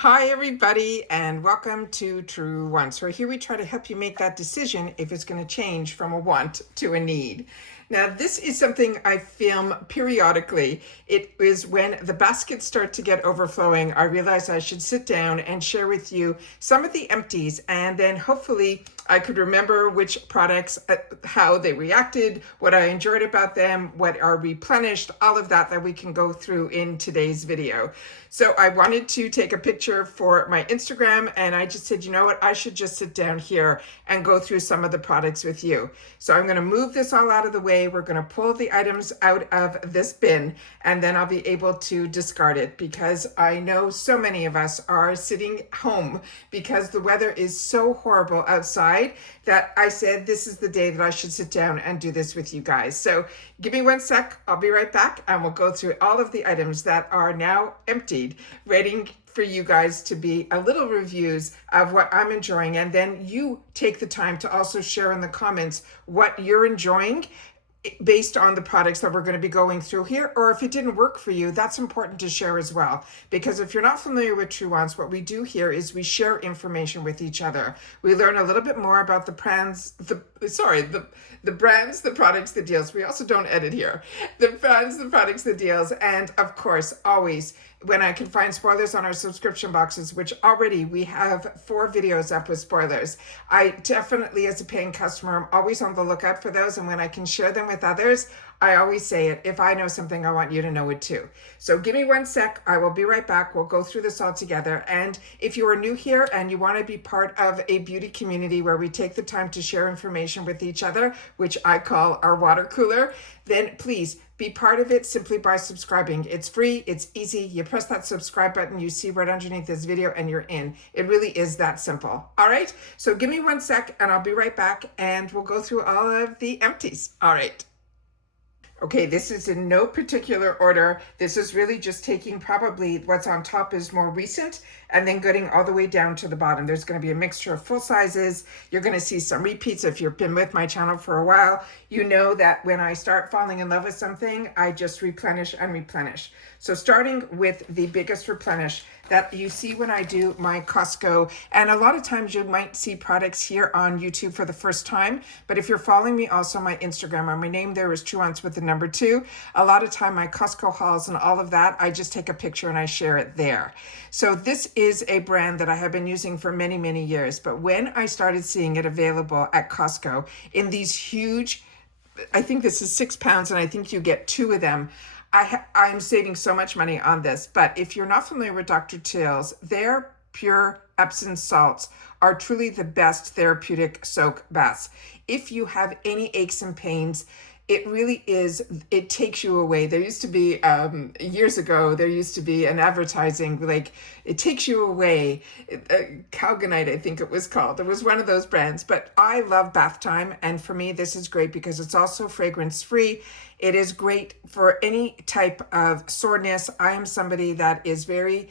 Hi, everybody, and welcome to TrueWants, where here we try to help you make that decision if it's going to change from a want to a need. Now, this is something I film periodically. It is when the baskets start to get overflowing, I realize I should sit down and share with you some of the empties, and then hopefully I could remember which products, how they reacted, what I enjoyed about them, what are replenished, all of that we can go through in today's video. So I wanted to take a picture for my Instagram, and I just said, you know what, I should just sit down here and go through some of the products with you. So I'm going to move this all out of the way. We're going to pull the items out of this bin, and then I'll be able to discard it, because I know so many of us are sitting home because the weather is so horrible outside that I said this is the day that I should sit down and do this with you guys. So give me 1 sec. I'll be right back, and we'll go through all of the items that are now emptied, waiting for you guys to be a little reviews of what I'm enjoying. And then you take the time to also share in the comments what you're enjoying based on the products that we're going to be going through here, or if it didn't work for you, that's important to share as well. Because if you're not familiar with TrueWants, what we do here is we share information with each other. We learn a little bit more about the brands, the brands, the products, the deals. We also don't edit here. The brands, the products, the deals, and of course, always when I can find spoilers on our subscription boxes, which already we have 4 videos up with spoilers. I definitely, as a paying customer, I'm always on the lookout for those. And when I can share them with others, I always say it. If I know something, I want you to know it too. So give me 1 sec. I will be right back. We'll go through this all together. And if you are new here and you want to be part of a beauty community where we take the time to share information with each other, which I call our water cooler, then please be part of it simply by subscribing. It's free, it's easy. You press that subscribe button, you see right underneath this video, and you're in. It really is that simple. All right, so give me 1 sec and I'll be right back, and we'll go through all of the empties. All right. Okay, this is in no particular order. This is really just taking probably what's on top is more recent and then getting all the way down to the bottom. There's going to be a mixture of full sizes. You're going to see some repeats. If you've been with my channel for a while, you know that when I start falling in love with something, I just replenish and replenish. So starting with the biggest replenish that you see when I do my Costco, and a lot of times you might see products here on YouTube for the first time, but if you're following me also on my Instagram, or my name there is TrueWants with the number 2, a lot of time my Costco hauls and all of that, I just take a picture and I share it there. So this is a brand that I have been using for many, many years, but when I started seeing it available at Costco in these huge, I think this is 6 pounds, and I think you get 2 of them. I'm saving so much money on this, but if you're not familiar with Dr. Teal's, their pure Epsom salts are truly the best therapeutic soak baths. If you have any aches and pains, it really is, it takes you away. There used to be, years ago, there used to be an advertising, like, it takes you away. Calgonite, I think it was called. It was one of those brands, but I love bath time. And for me, this is great because it's also fragrance free. It is great for any type of soreness. I am somebody that is very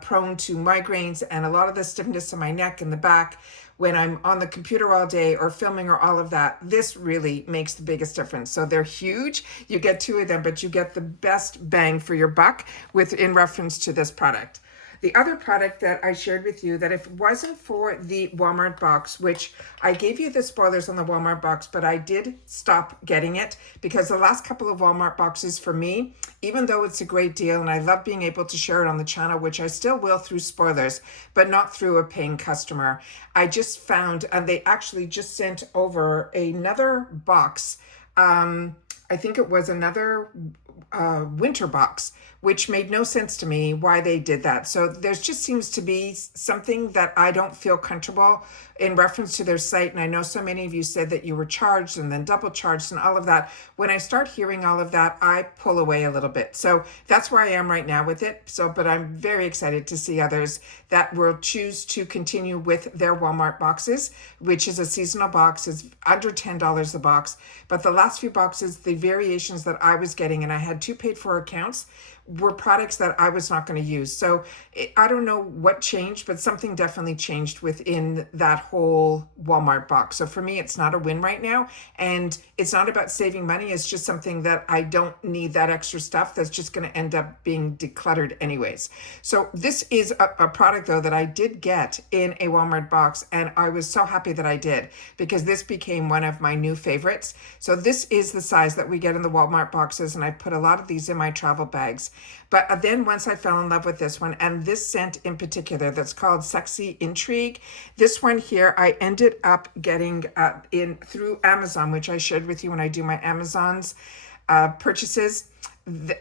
prone to migraines and a lot of the stiffness in my neck and the back when I'm on the computer all day or filming or all of that. This really makes the biggest difference. So they're huge. You get 2 of them, but you get the best bang for your buck in reference to this product. The other product that I shared with you, that if it wasn't for the Walmart box, which I gave you the spoilers on the Walmart box, but I did stop getting it because the last couple of Walmart boxes for me, even though it's a great deal and I love being able to share it on the channel, which I still will through spoilers, but not through a paying customer, I just found, and they actually just sent over another box. I think it was another winter box, which made no sense to me why they did that. So there just seems to be something that I don't feel comfortable in reference to their site. And I know so many of you said that you were charged and then double charged and all of that. When I start hearing all of that, I pull away a little bit. So that's where I am right now with it. So, but I'm very excited to see others that will choose to continue with their Walmart boxes, which is a seasonal box. It's under $10 a box. But the last few boxes, the variations that I was getting, and I had 2 paid for accounts, were products that I was not going to use. So I don't know what changed, but something definitely changed within that whole Walmart box. So for me, it's not a win right now. And it's not about saving money. It's just something that I don't need that extra stuff that's just going to end up being decluttered anyways. So this is a product though that I did get in a Walmart box, and I was so happy that I did, because this became one of my new favorites. So this is the size that we get in the Walmart boxes, and I put a lot of these in my travel bags. But then once I fell in love with this one, and this scent in particular that's called Sexy Intrigue, this one here I ended up getting in through Amazon, which I shared with you when I do my Amazon's purchases.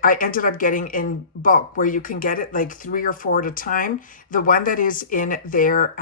I ended up getting in bulk, where you can get it like 3 or 4 at a time. The one that is in their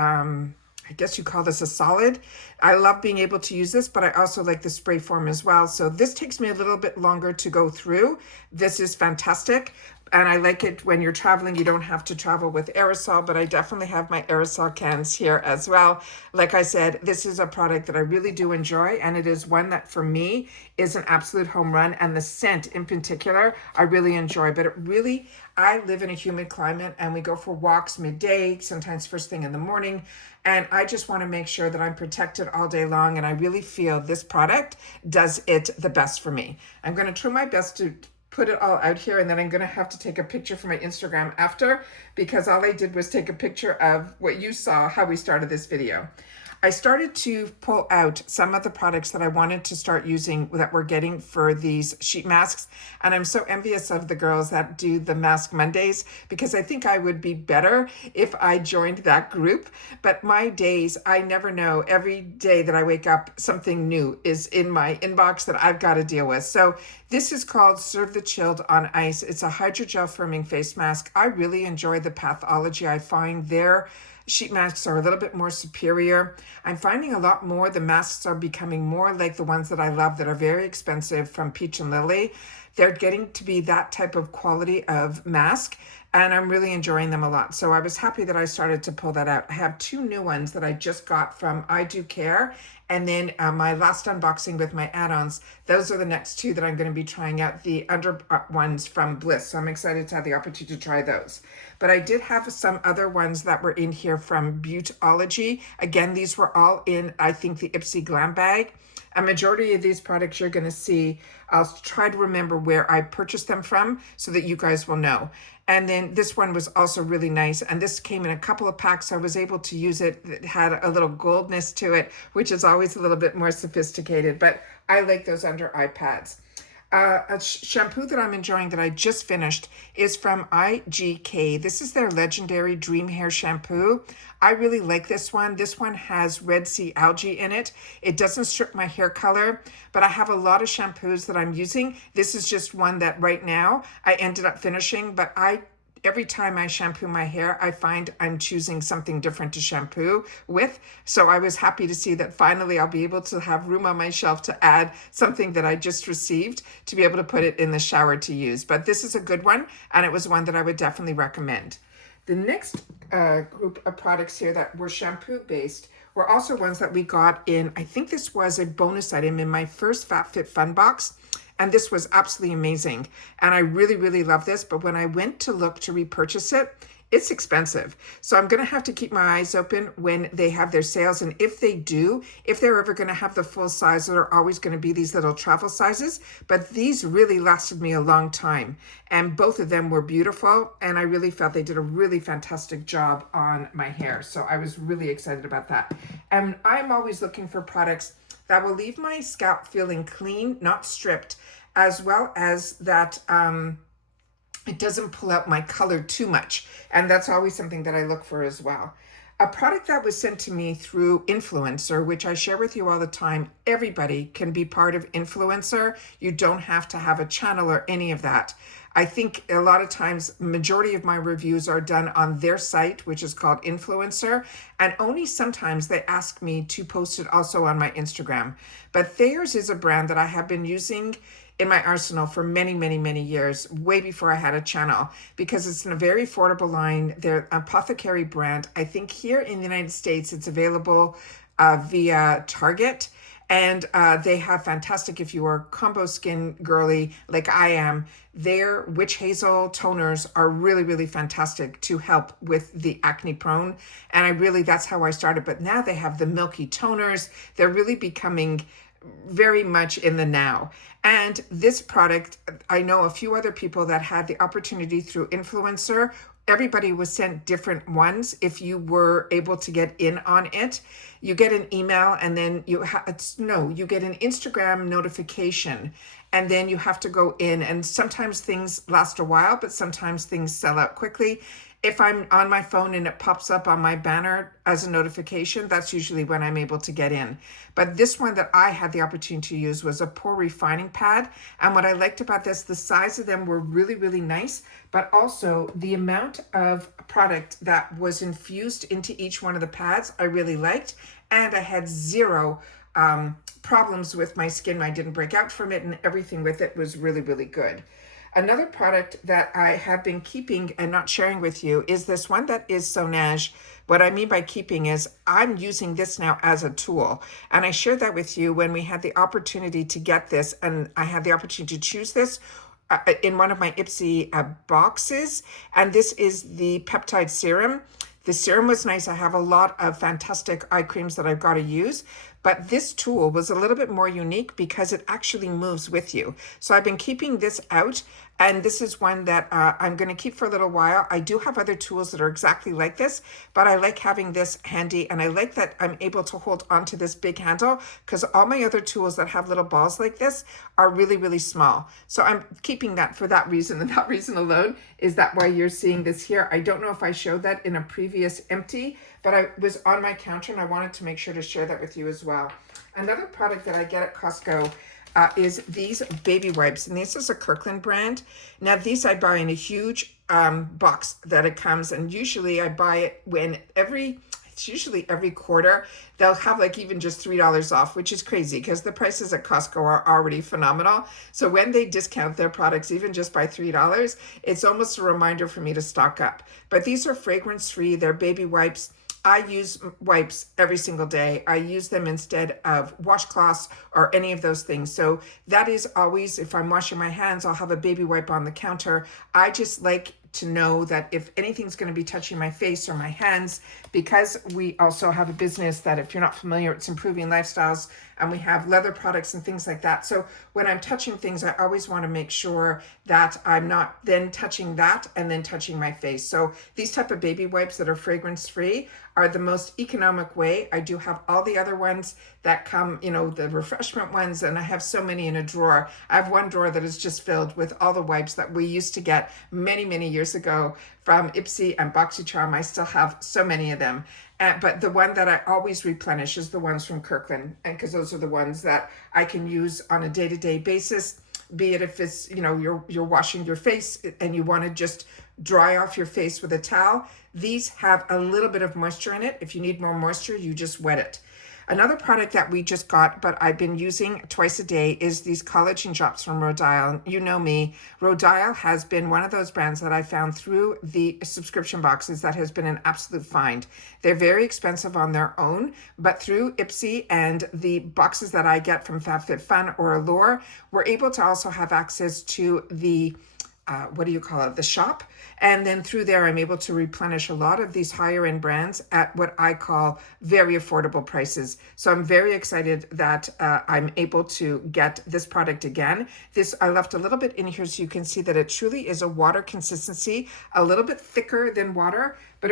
I guess you call this a solid. I love being able to use this, but I also like the spray form as well. So this takes me a little bit longer to go through. This is fantastic. And I like it when you're traveling, you don't have to travel with aerosol, but I definitely have my aerosol cans here as well. Like I said, this is a product that I really do enjoy, and it is one that for me is an absolute home run. And the scent in particular, I really enjoy, but it really, I live in a humid climate and we go for walks midday, sometimes first thing in the morning. And I just want to make sure that I'm protected all day long. And I really feel this product does it the best for me. I'm going to try my best to put it all out here, and then I'm going to have to take a picture for my Instagram after, because all I did was take a picture of what you saw, how we started this video. I started to pull out some of the products that I wanted to start using that we're getting for these sheet masks. And I'm so envious of the girls that do the Mask Mondays, because I think I would be better if I joined that group. But my days, I never know. Every day that I wake up, something new is in my inbox that I've got to deal with. So this is called Serve the Chilled on Ice. It's a hydrogel firming face mask. I really enjoy the pathology. I find their sheet masks are a little bit more superior. I'm finding a lot more, the masks are becoming more like the ones that I love that are very expensive from Peach and Lily. They're getting to be that type of quality of mask, and I'm really enjoying them a lot. So I was happy that I started to pull that out. I have 2 new ones that I just got from I Do Care, and then my last unboxing with my add-ons. Those are the next 2 that I'm going to be trying out, the under ones from Bliss. So I'm excited to have the opportunity to try those. But I did have some other ones that were in here from Beautology. Again, these were all in, I think, the Ipsy Glam bag. A majority of these products you're going to see, I'll try to remember where I purchased them from so that you guys will know. And then this one was also really nice. And this came in a couple of packs, so I was able to use it. It had a little goldness to it, which is always a little bit more sophisticated. But I like those under eye pads. A shampoo that I'm enjoying that I just finished is from IGK. This is their legendary Dream Hair shampoo. I really like this one. This one has Red Sea algae in it. It doesn't strip my hair color, but I have a lot of shampoos that I'm using. This is just one that right now I ended up finishing, but every time I shampoo my hair, I find I'm choosing something different to shampoo with. So I was happy to see that finally I'll be able to have room on my shelf to add something that I just received to be able to put it in the shower to use. But this is a good one, and it was one that I would definitely recommend. The next group of products here that were shampoo based were also ones that we got in, I think this was a bonus item in my first FabFitFun box. And this was absolutely amazing. And I really, really love this. But when I went to look to repurchase it, it's expensive. So I'm going to have to keep my eyes open when they have their sales. And if they do, if they're ever going to have the full size, there are always going to be these little travel sizes. But these really lasted me a long time. And both of them were beautiful. And I really felt they did a really fantastic job on my hair. So I was really excited about that. And I'm always looking for products that will leave my scalp feeling clean, not stripped, as well as that it doesn't pull out my color too much. And that's always something that I look for as well. A product that was sent to me through Influencer, which I share with you all the time. Everybody can be part of Influencer. You don't have to have a channel or any of that. I think a lot of times, majority of my reviews are done on their site, which is called Influencer. And only sometimes they ask me to post it also on my Instagram. But theirs is a brand that I have been using in my arsenal for many, many, many years, way before I had a channel, because it's in a very affordable line. They're an apothecary brand. I think here in the United States, it's available via Target. And they have fantastic, if you are combo skin girly like I am, their witch hazel toners are really, really fantastic to help with the acne prone. And that's how I started. But now they have the milky toners. They're really becoming very much in the now. And this product, I know a few other people that had the opportunity through influencer. Everybody was sent different ones. If you were able to get in on it, you get an email, and then you get an Instagram notification, and then you have to go in, and sometimes things last a while, but sometimes things sell out quickly. If I'm on my phone and it pops up on my banner as a notification, that's usually when I'm able to get in. But this one that I had the opportunity to use was a pore refining pad. And what I liked about this, the size of them were really, really nice, but also the amount of product that was infused into each one of the pads, I really liked. And I had zero problems with my skin. I didn't break out from it, and everything with it was really, really good. Another product that I have been keeping and not sharing with you is this one that is Sonage. What I mean by keeping is I'm using this now as a tool. And I shared that with you when we had the opportunity to get this, and I had the opportunity to choose this in one of my Ipsy boxes. And this is the peptide serum. The serum was nice. I have a lot of fantastic eye creams that I've got to use, but this tool was a little bit more unique because it actually moves with you. So I've been keeping this out, and this is one that I'm going to keep for a little while. I do have other tools that are exactly like this, but I like having this handy, and I like that I'm able to hold onto this big handle, because all my other tools that have little balls like this are really, really small. So I'm keeping that for that reason, and that reason alone is that why you're seeing this here. I don't know if I showed that in a previous empty, but I was on my counter and I wanted to make sure to share that with you as well. Another product that I get at Costco is these baby wipes, and this is a Kirkland brand. Now these I buy in a huge box that it comes, and usually I buy it it's usually every quarter. They'll have like even just $3 off, which is crazy because the prices at Costco are already phenomenal. So when they discount their products even just by $3, it's almost a reminder for me to stock up. But these are fragrance free. They're baby wipes. I use wipes every single day. I use them instead of washcloths or any of those things. So that is always, if I'm washing my hands, I'll have a baby wipe on the counter. I just like to know that if anything's going to be touching my face or my hands, because we also have a business that, if you're not familiar, it's Improving Lifestyles, and we have leather products and things like that. So when I'm touching things, I always want to make sure that I'm not then touching that and then touching my face. So these type of baby wipes that are fragrance free are the most economic way. I do have all the other ones that come, the refreshment ones, and I have so many in a drawer. I have one drawer that is just filled with all the wipes that we used to get many, many years ago from Ipsy and BoxyCharm. I still have so many of them. But the one that I always replenish is the ones from Kirkland, and because those are the ones that I can use on a day-to-day basis, be it if it's, you're washing your face and you want to just dry off your face with a towel. These have a little bit of moisture in it. If you need more moisture, you just wet it. Another product that we just got, but I've been using twice a day, is these collagen drops from Rodile. You know me, Rodile has been one of those brands that I found through the subscription boxes that has been an absolute find. They're very expensive on their own, but through Ipsy and the boxes that I get from FabFitFun or Allure, we're able to also have access to the the shop. And then through there, I'm able to replenish a lot of these higher end brands at what I call very affordable prices. So I'm very excited that I'm able to get this product again. I left a little bit in here so you can see that it truly is a water consistency, a little bit thicker than water, but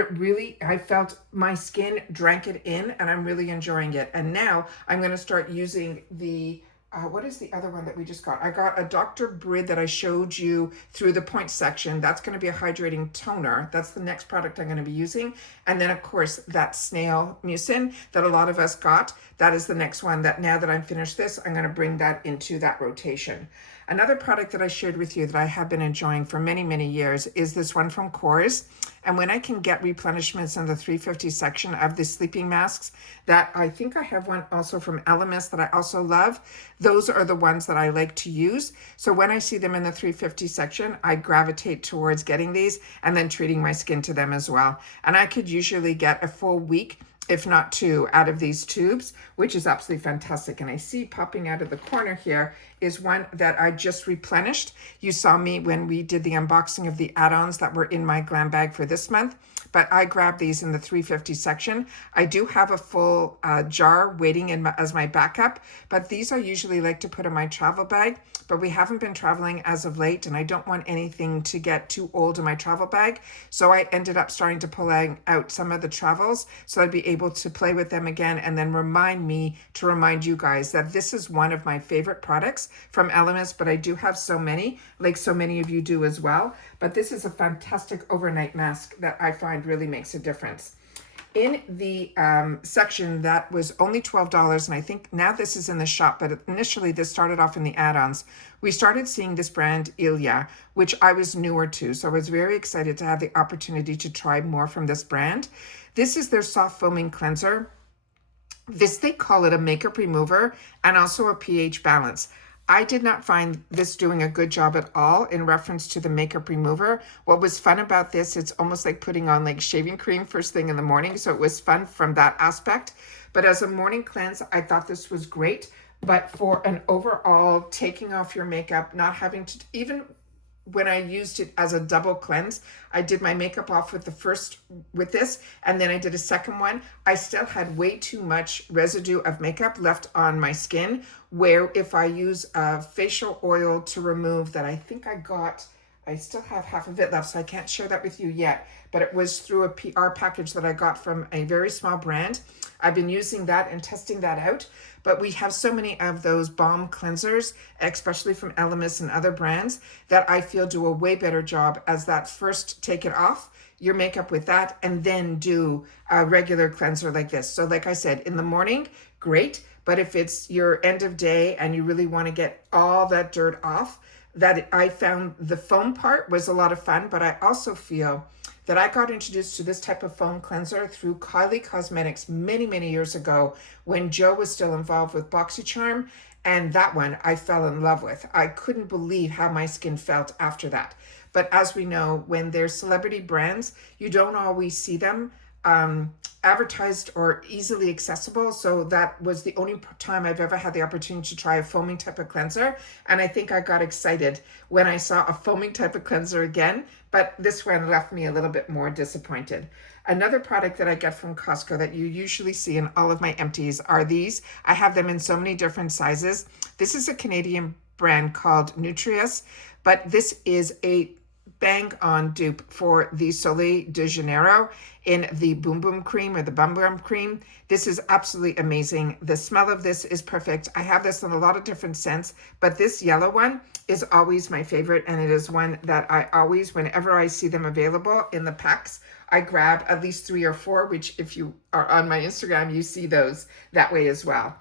I felt my skin drank it in, and I'm really enjoying it. And now I'm going to start using the what is the other one that we just got? I got a Dr. Brid that I showed you through the point section. That's going to be a hydrating toner. That's the next product I'm going to be using. And then, of course, that snail mucin that a lot of us got. That is the next one that, now that I'm finished this, I'm going to bring that into that rotation. Another product that I shared with you that I have been enjoying for many, many years is this one from Kors. And when I can get replenishments in the 350 section of the sleeping masks, that I think I have one also from Elemis that I also love. Those are the ones that I like to use. So when I see them in the 350 section, I gravitate towards getting these and then treating my skin to them as well. And I could usually get a full week if not two, out of these tubes, which is absolutely fantastic. And I see popping out of the corner here is one that I just replenished. You saw me when we did the unboxing of the add-ons that were in my glam bag for this month, but I grabbed these in the 350 section. I do have a full jar waiting as my backup, but these I usually like to put in my travel bag, but we haven't been traveling as of late, and I don't want anything to get too old in my travel bag. So I ended up starting to pull out some of the travels so I'd be able to play with them again and then remind you guys that this is one of my favorite products from Elemis, but I do have so many, like so many of you do as well. But this is a fantastic overnight mask that I find really makes a difference. In the section that was only $12, and I think now this is in the shop, but initially this started off in the add-ons, we started seeing this brand Ilia, which I was newer to, so I was very excited to have the opportunity to try more from this brand. This is their soft foaming cleanser. This, they call it a makeup remover and also a pH balance. I did not find this doing a good job at all in reference to the makeup remover. What was fun about this, it's almost like putting on like shaving cream first thing in the morning. So it was fun from that aspect. But as a morning cleanse, I thought this was great. But for an overall taking off your makeup, not having to, even when I used it as a double cleanse, I did my makeup off with this, and then I did a second one. I still had way too much residue of makeup left on my skin, where if I use a facial oil to remove that, I think I still have half of it left, so I can't share that with you yet, but it was through a PR package that I got from a very small brand. I've been using that and testing that out, but we have so many of those balm cleansers, especially from Elemis and other brands, that I feel do a way better job as that first take it off your makeup with that and then do a regular cleanser like this. So like I said, in the morning, great, but if it's your end of day and you really want to get all that dirt off, that I found the foam part was a lot of fun, but I also feel that I got introduced to this type of foam cleanser through Kylie Cosmetics many, many years ago when Joe was still involved with BoxyCharm, and that one I fell in love with. I couldn't believe how my skin felt after that. But as we know, when they're celebrity brands, you don't always see them advertised or easily accessible. So that was the only time I've ever had the opportunity to try a foaming type of cleanser. And I think I got excited when I saw a foaming type of cleanser again, but this one left me a little bit more disappointed. Another product that I get from Costco that you usually see in all of my empties are these. I have them in so many different sizes. This is a Canadian brand called Nutrius, but this is a bang on dupe for the Soleil de Janeiro in the Boom Boom cream or the Bum Bum cream. This is absolutely amazing. The smell of this is perfect. I have this in a lot of different scents, but this yellow one is always my favorite, and it is one that I always, whenever I see them available in the packs, I grab at least 3 or 4, which if you are on my Instagram, you see those that way as well.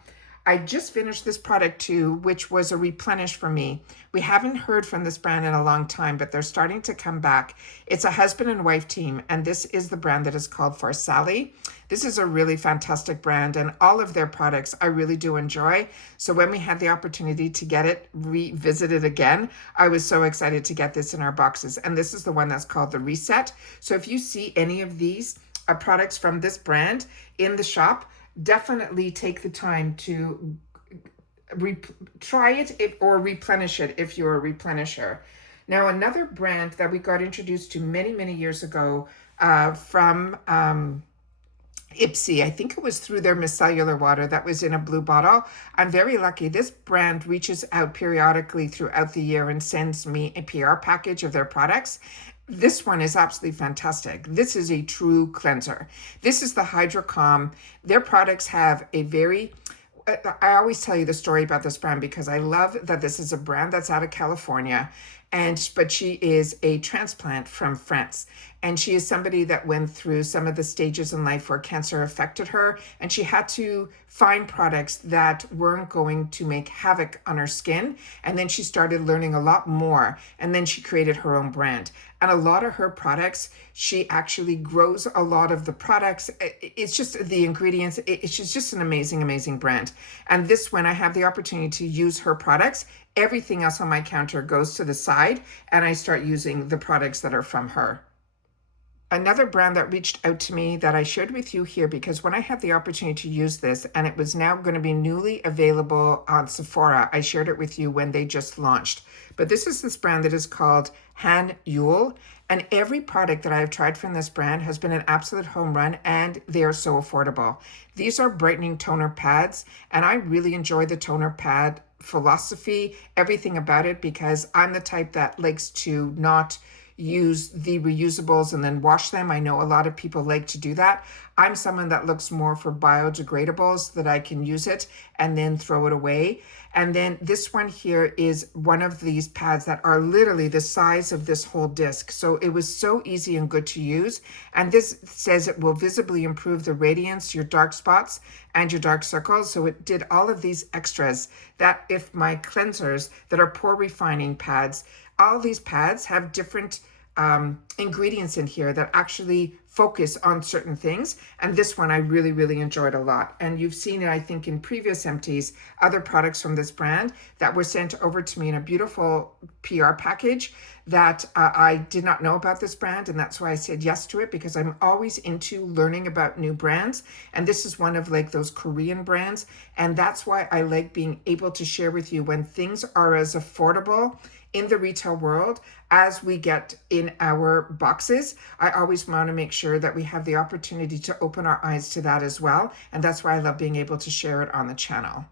I just finished this product too, which was a replenish for me. We haven't heard from this brand in a long time, but they're starting to come back. It's a husband and wife team, and this is the brand that is called Farsali. This is a really fantastic brand, and all of their products I really do enjoy. So when we had the opportunity to get it revisited again, I was so excited to get this in our boxes. And this is the one that's called the Reset. So if you see any of these products from this brand in the shop, definitely take the time to try it or replenish it if you're a replenisher. Now, another brand that we got introduced to many, many years ago from Ipsy, I think it was through their micellar water that was in a blue bottle. I'm very lucky. This brand reaches out periodically throughout the year and sends me a PR package of their products. This one is absolutely fantastic. This is a true cleanser. This is the Hydrocalm. Their products have a very, I always tell you the story about this brand because I love that this is a brand that's out of California, but she is a transplant from France. And she is somebody that went through some of the stages in life where cancer affected her, and she had to find products that weren't going to make havoc on her skin. And then she started learning a lot more, and then she created her own brand. And a lot of her products, she actually grows a lot of the products. It's just the ingredients. It's just an amazing, amazing brand. And this, when I have the opportunity to use her products, everything else on my counter goes to the side, and I start using the products that are from her. Another brand that reached out to me that I shared with you here, because when I had the opportunity to use this and it was now going to be newly available on Sephora, I shared it with you when they just launched. But this brand that is called Han Yule, and every product that I have tried from this brand has been an absolute home run, and they are so affordable. These are brightening toner pads, and I really enjoy the toner pad philosophy, everything about it, because I'm the type that likes to not use the reusables and then wash them. I know a lot of people like to do that. I'm someone that looks more for biodegradables, that I can use it and then throw it away. And then this one here is one of these pads that are literally the size of this whole disc. So it was so easy and good to use. And this says it will visibly improve the radiance, your dark spots, and your dark circles. So it did all of these extras that if my cleansers that are pore refining pads, all these pads have different ingredients in here that actually focus on certain things. And this one I really, really enjoyed a lot. And you've seen it, I think, in previous empties, other products from this brand that were sent over to me in a beautiful PR package that I did not know about this brand. And that's why I said yes to it, because I'm always into learning about new brands. And this is one of like those Korean brands. And that's why I like being able to share with you when things are as affordable in the retail world as we get in our boxes. I always want to make sure that we have the opportunity to open our eyes to that as well. And that's why I love being able to share it on the channel.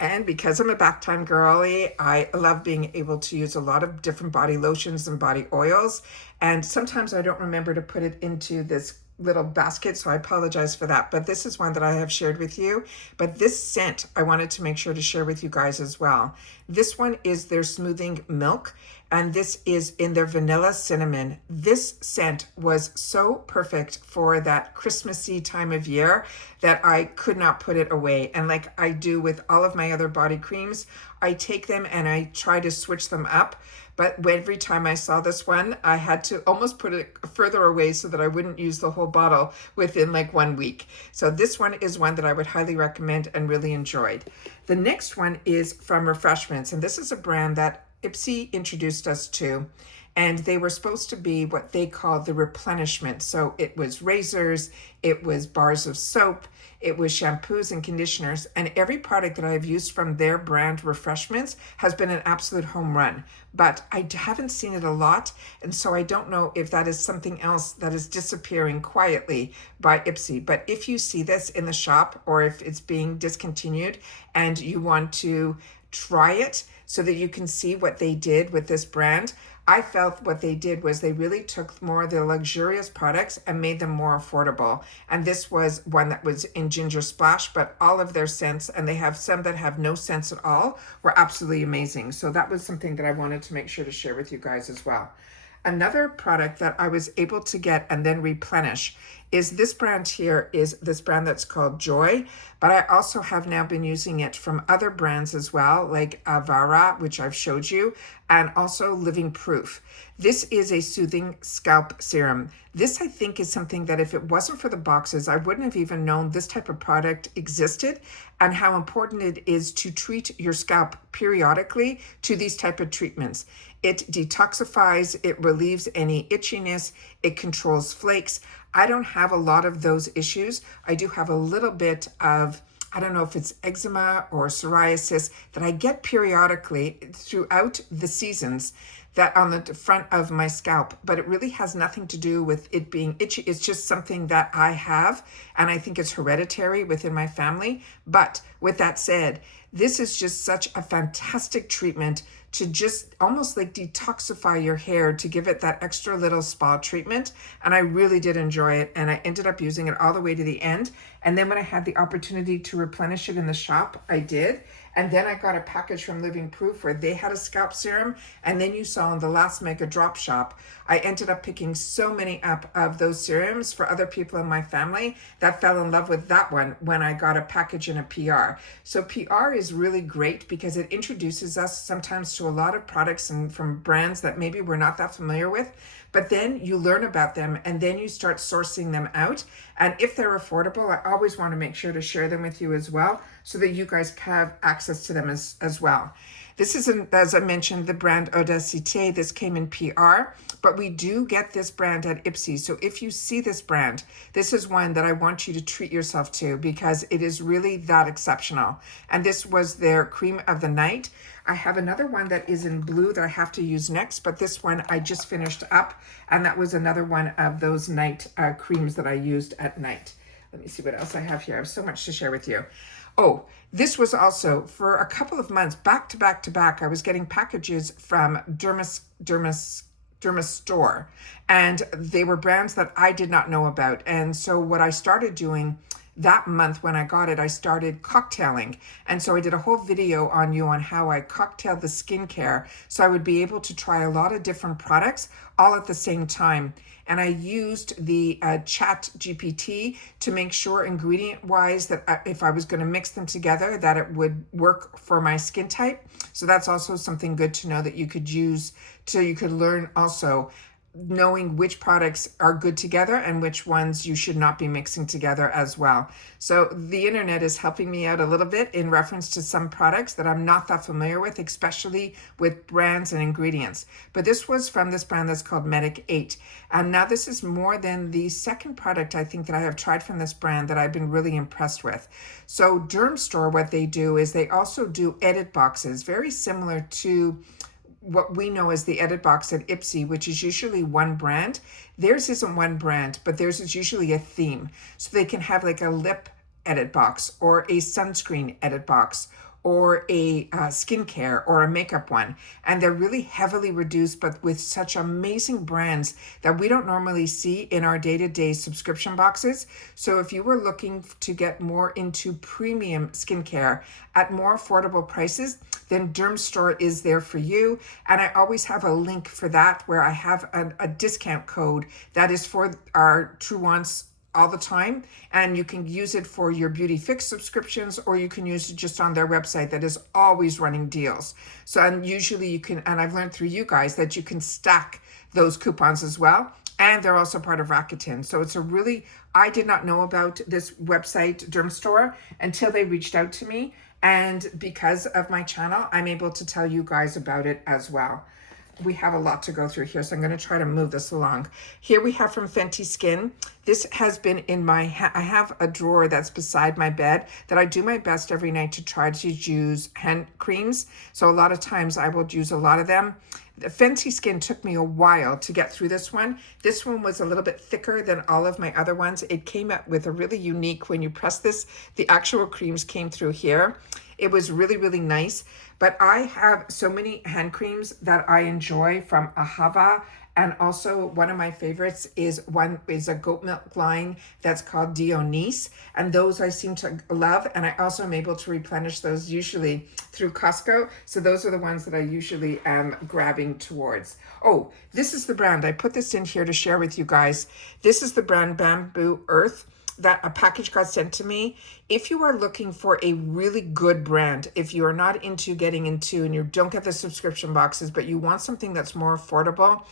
And because I'm a bath time girly, I love being able to use a lot of different body lotions and body oils. And sometimes I don't remember to put it into this little basket, so I apologize for that. But this is one that I have shared with you. But this scent, I wanted to make sure to share with you guys as well. This one is their smoothing milk, and this is in their vanilla cinnamon. This scent was so perfect for that Christmassy time of year that I could not put it away. And like I do with all of my other body creams, I take them and I try to switch them up. But every time I saw this one, I had to almost put it further away so that I wouldn't use the whole bottle within like 1 week. So this one is one that I would highly recommend and really enjoyed. The next one is from Refreshments, and this is a brand that Ipsy introduced us to. And they were supposed to be what they call the replenishment. So it was razors, it was bars of soap, it was shampoos and conditioners. And every product that I have used from their brand Refreshments has been an absolute home run. But I haven't seen it a lot. And so I don't know if that is something else that is disappearing quietly by Ipsy. But if you see this in the shop or if it's being discontinued and you want to try it so that you can see what they did with this brand, I felt what they did was they really took more of the luxurious products and made them more affordable. And this was one that was in ginger splash, but all of their scents, and they have some that have no scents at all, were absolutely amazing. So that was something that I wanted to make sure to share with you guys as well. Another product that I was able to get and then replenish is this brand here, is this brand that's called Joy, but I also have now been using it from other brands as well, like Avara, which I've showed you, and also Living Proof. This is a soothing scalp serum. This, I think, is something that if it wasn't for the boxes, I wouldn't have even known this type of product existed, and how important it is to treat your scalp periodically to these type of treatments. It detoxifies, it relieves any itchiness, it controls flakes. I don't have a lot of those issues. I do have a little bit of, I don't know if it's eczema or psoriasis that I get periodically throughout the seasons that on the front of my scalp, but it really has nothing to do with it being itchy. It's just something that I have, and I think it's hereditary within my family. But with that said, this is just such a fantastic treatment to just almost like detoxify your hair, to give it that extra little spa treatment. And I really did enjoy it. And I ended up using it all the way to the end. And then when I had the opportunity to replenish it in the shop, I did. And then I got a package from Living Proof where they had a scalp serum. And then you saw in the last Mega Drop shop, I ended up picking so many up of those serums for other people in my family that fell in love with that one when I got a package in a PR. So PR is really great because it introduces us sometimes to a lot of products and from brands that maybe we're not that familiar with. But then you learn about them and then you start sourcing them out. And if they're affordable, I always want to make sure to share them with you as well so that you guys have access to them as well. This is, as I mentioned, the brand Audacité. This came in PR, but we do get this brand at Ipsy. So if you see this brand, this is one that I want you to treat yourself to because it is really that exceptional. And this was their cream of the night. I have another one that is in blue that I have to use next, but this one I just finished up, and that was another one of those night creams that I used at night. Let me see what else I have here. I have so much to share with you. Oh, this was also for a couple of months, back to back to back, I was getting packages from Dermastore, and they were brands that I did not know about. And so what I started doing that month when I got it, I started cocktailing. And so I did a whole video on how I cocktail the skincare. So I would be able to try a lot of different products all at the same time. And I used the chat GPT to make sure ingredient wise that if I was going to mix them together, that it would work for my skin type. So that's also something good to know that you could use so you could learn also knowing which products are good together and which ones you should not be mixing together as well. So the internet is helping me out a little bit in reference to some products that I'm not that familiar with, especially with brands and ingredients. But this was from this brand that's called Medic 8. And now this is more than the second product I think that I have tried from this brand that I've been really impressed with. So Dermstore, what they do is they also do edit boxes, very similar to what we know as the edit box at Ipsy, which is usually one brand. Theirs isn't one brand, but theirs is usually a theme. So they can have like a lip edit box or a sunscreen edit box or a skincare or a makeup one. And they're really heavily reduced, but with such amazing brands that we don't normally see in our day-to-day subscription boxes. So if you were looking to get more into premium skincare at more affordable prices, then Dermstore is there for you. And I always have a link for that where I have a discount code that is for our TrueWants all the time, and you can use it for your Beauty Fix subscriptions, or you can use it just on their website that is always running deals. So, and usually you can, and I've learned through you guys that you can stack those coupons as well, and they're also part of Rakuten. So it's a really, I did not know about this website Dermstore until they reached out to me, and because of my channel, I'm able to tell you guys about it as well. We have a lot to go through here, so I'm going to try to move this along. Here we have from Fenty Skin. This has been in my, I have a drawer that's beside my bed that I do my best every night to try to use hand creams. So a lot of times I will use a lot of them. The Fenty Skin took me a while to get through this one. This one was a little bit thicker than all of my other ones. It came out with a really unique, when you press this, the actual creams came through here. It was really, really nice. But I have so many hand creams that I enjoy from Ahava. And also one of my favorites is a goat milk line that's called Dionys. And those I seem to love. And I also am able to replenish those usually through Costco. So those are the ones that I usually am grabbing towards. Oh, this is the brand. I put this in here to share with you guys. This is the brand Bamboo Earth. That a package got sent to me. If you are looking for a really good brand, if you are not into getting into and you don't get the subscription boxes, but you want something that's more affordable,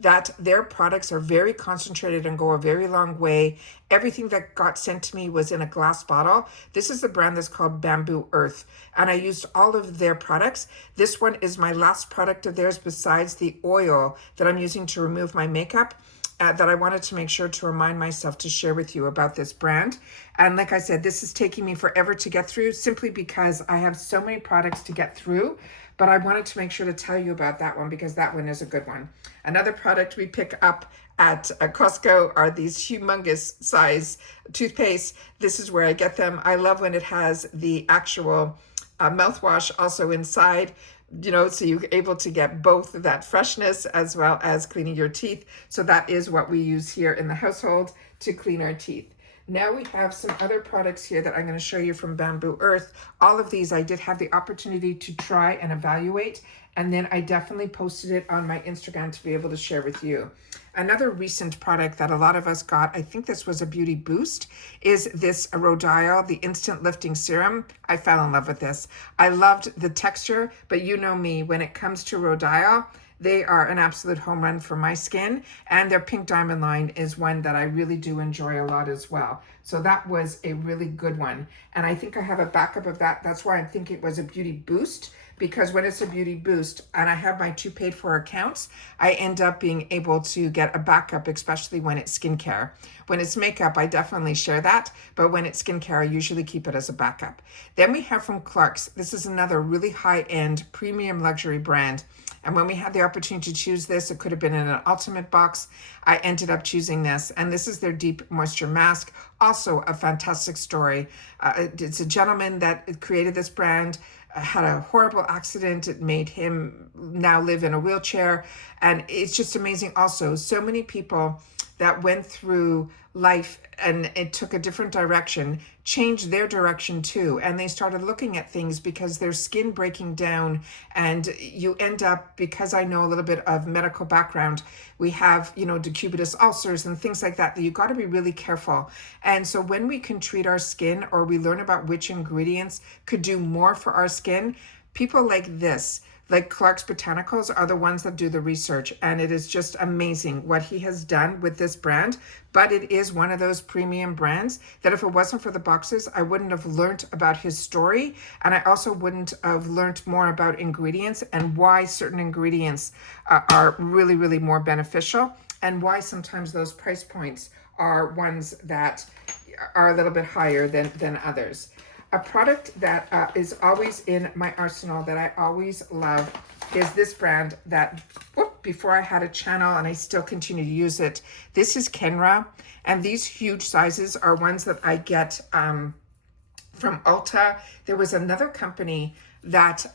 that their products are very concentrated and go a very long way. Everything that got sent to me was in a glass bottle. This is the brand that's called Bamboo Earth, and I used all of their products. This one is my last product of theirs besides the oil that I'm using to remove my makeup. That I wanted to make sure to remind myself to share with you about this brand. And like I said, this is taking me forever to get through simply because I have so many products to get through, but I wanted to make sure to tell you about that one because that one is a good one. Another product we pick up at Costco are these humongous size toothpaste. This is where I get them. I love when it has the actual mouthwash also inside. You know, so you're able to get both that freshness as well as cleaning your teeth. So that is what we use here in the household to clean our teeth. Now we have some other products here that I'm going to show you from Bamboo Earth. All of these I did have the opportunity to try and evaluate, and then I definitely posted it on my Instagram to be able to share with you. Another recent product that a lot of us got, I think this was a Beauty Boost, is this Rodial, the Instant Lifting Serum. I fell in love with this. I loved the texture, but you know me, when it comes to Rodial, They are an absolute home run for my skin, and their pink diamond line is one that I really do enjoy a lot as well. So that was a really good one. And I think I have a backup of that. That's why I think it was a beauty boost, because when it's a beauty boost and I have my two paid for accounts, I end up being able to get a backup, especially when it's skincare. When it's makeup, I definitely share that, but when it's skincare, I usually keep it as a backup. Then we have from Clarks. This is another really high-end premium luxury brand. And when we had the opportunity to choose this, it could have been in an ultimate box. I ended up choosing this, and this is their Deep Moisture Mask. Also a fantastic story. It's a gentleman that created this brand, had a horrible accident. It made him now live in a wheelchair. And it's just amazing also. So many people that went through life and it took a different direction, changed their direction too. And they started looking at things because their skin breaking down, and you end up, because I know a little bit of medical background, we have, decubitus ulcers and things like that, that you got to be really careful. And so when we can treat our skin, or we learn about which ingredients could do more for our skin, people like this, like Clark's Botanicals, are the ones that do the research. And it is just amazing what he has done with this brand. But it is one of those premium brands that if it wasn't for the boxes, I wouldn't have learned about his story. And I also wouldn't have learned more about ingredients and why certain ingredients are really, really more beneficial, and why sometimes those price points are ones that are a little bit higher than others. A product that is always in my arsenal that I always love is this brand that, before I had a channel, and I still continue to use it. This is Kenra, and these huge sizes are ones that I get from Ulta. There was another company that,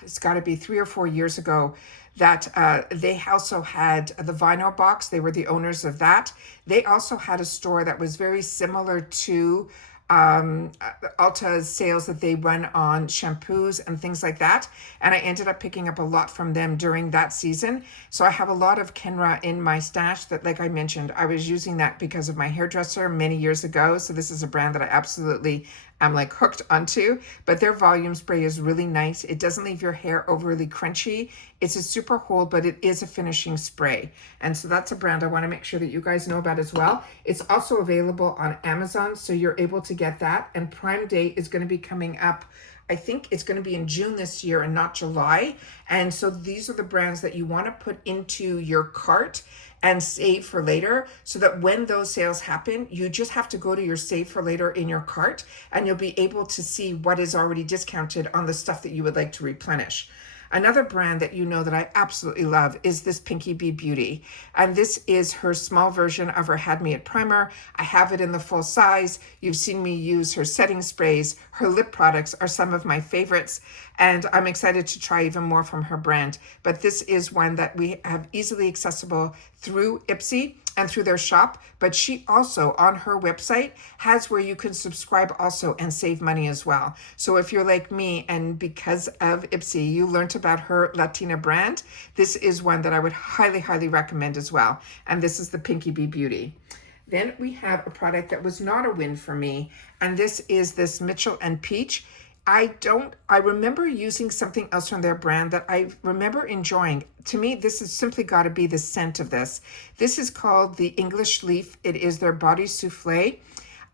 it's got to be 3 or 4 years ago, that they also had the vinyl box. They were the owners of that. They also had a store that was very similar to Ulta's sales that they run on shampoos and things like that. And I ended up picking up a lot from them during that season. So I have a lot of Kenra in my stash that, like I mentioned, I was using that because of my hairdresser many years ago. So this is a brand that I absolutely am like hooked onto. But their volume spray is really nice. It doesn't leave your hair overly crunchy. It's a super hold, but it is a finishing spray. And so that's a brand I want to make sure that you guys know about as well. It's also available on Amazon, so you're able to get that. And Prime Day is going to be coming up. I think it's going to be in June this year and not July. And so these are the brands that you want to put into your cart and save for later, so that when those sales happen, you just have to go to your save for later in your cart, and you'll be able to see what is already discounted on the stuff that you would like to replenish. Another brand that you know that I absolutely love is this Pinky Bee Beauty. And this is her small version of her Had Me at Primer. I have it in the full size. You've seen me use her setting sprays. Her lip products are some of my favorites. And I'm excited to try even more from her brand. But this is one that we have easily accessible through Ipsy and through their shop. But she also, on her website, has where you can subscribe also and save money as well. So if you're like me, and because of Ipsy, you learned about her Latina brand, this is one that I would highly, highly recommend as well. And this is the Pinky Bee Beauty. Then we have a product that was not a win for me, and this is this Mitchell and Peach. I remember using something else from their brand that I remember enjoying. To me, this has simply got to be the scent of this. This is called the English Leaf. It is their body souffle.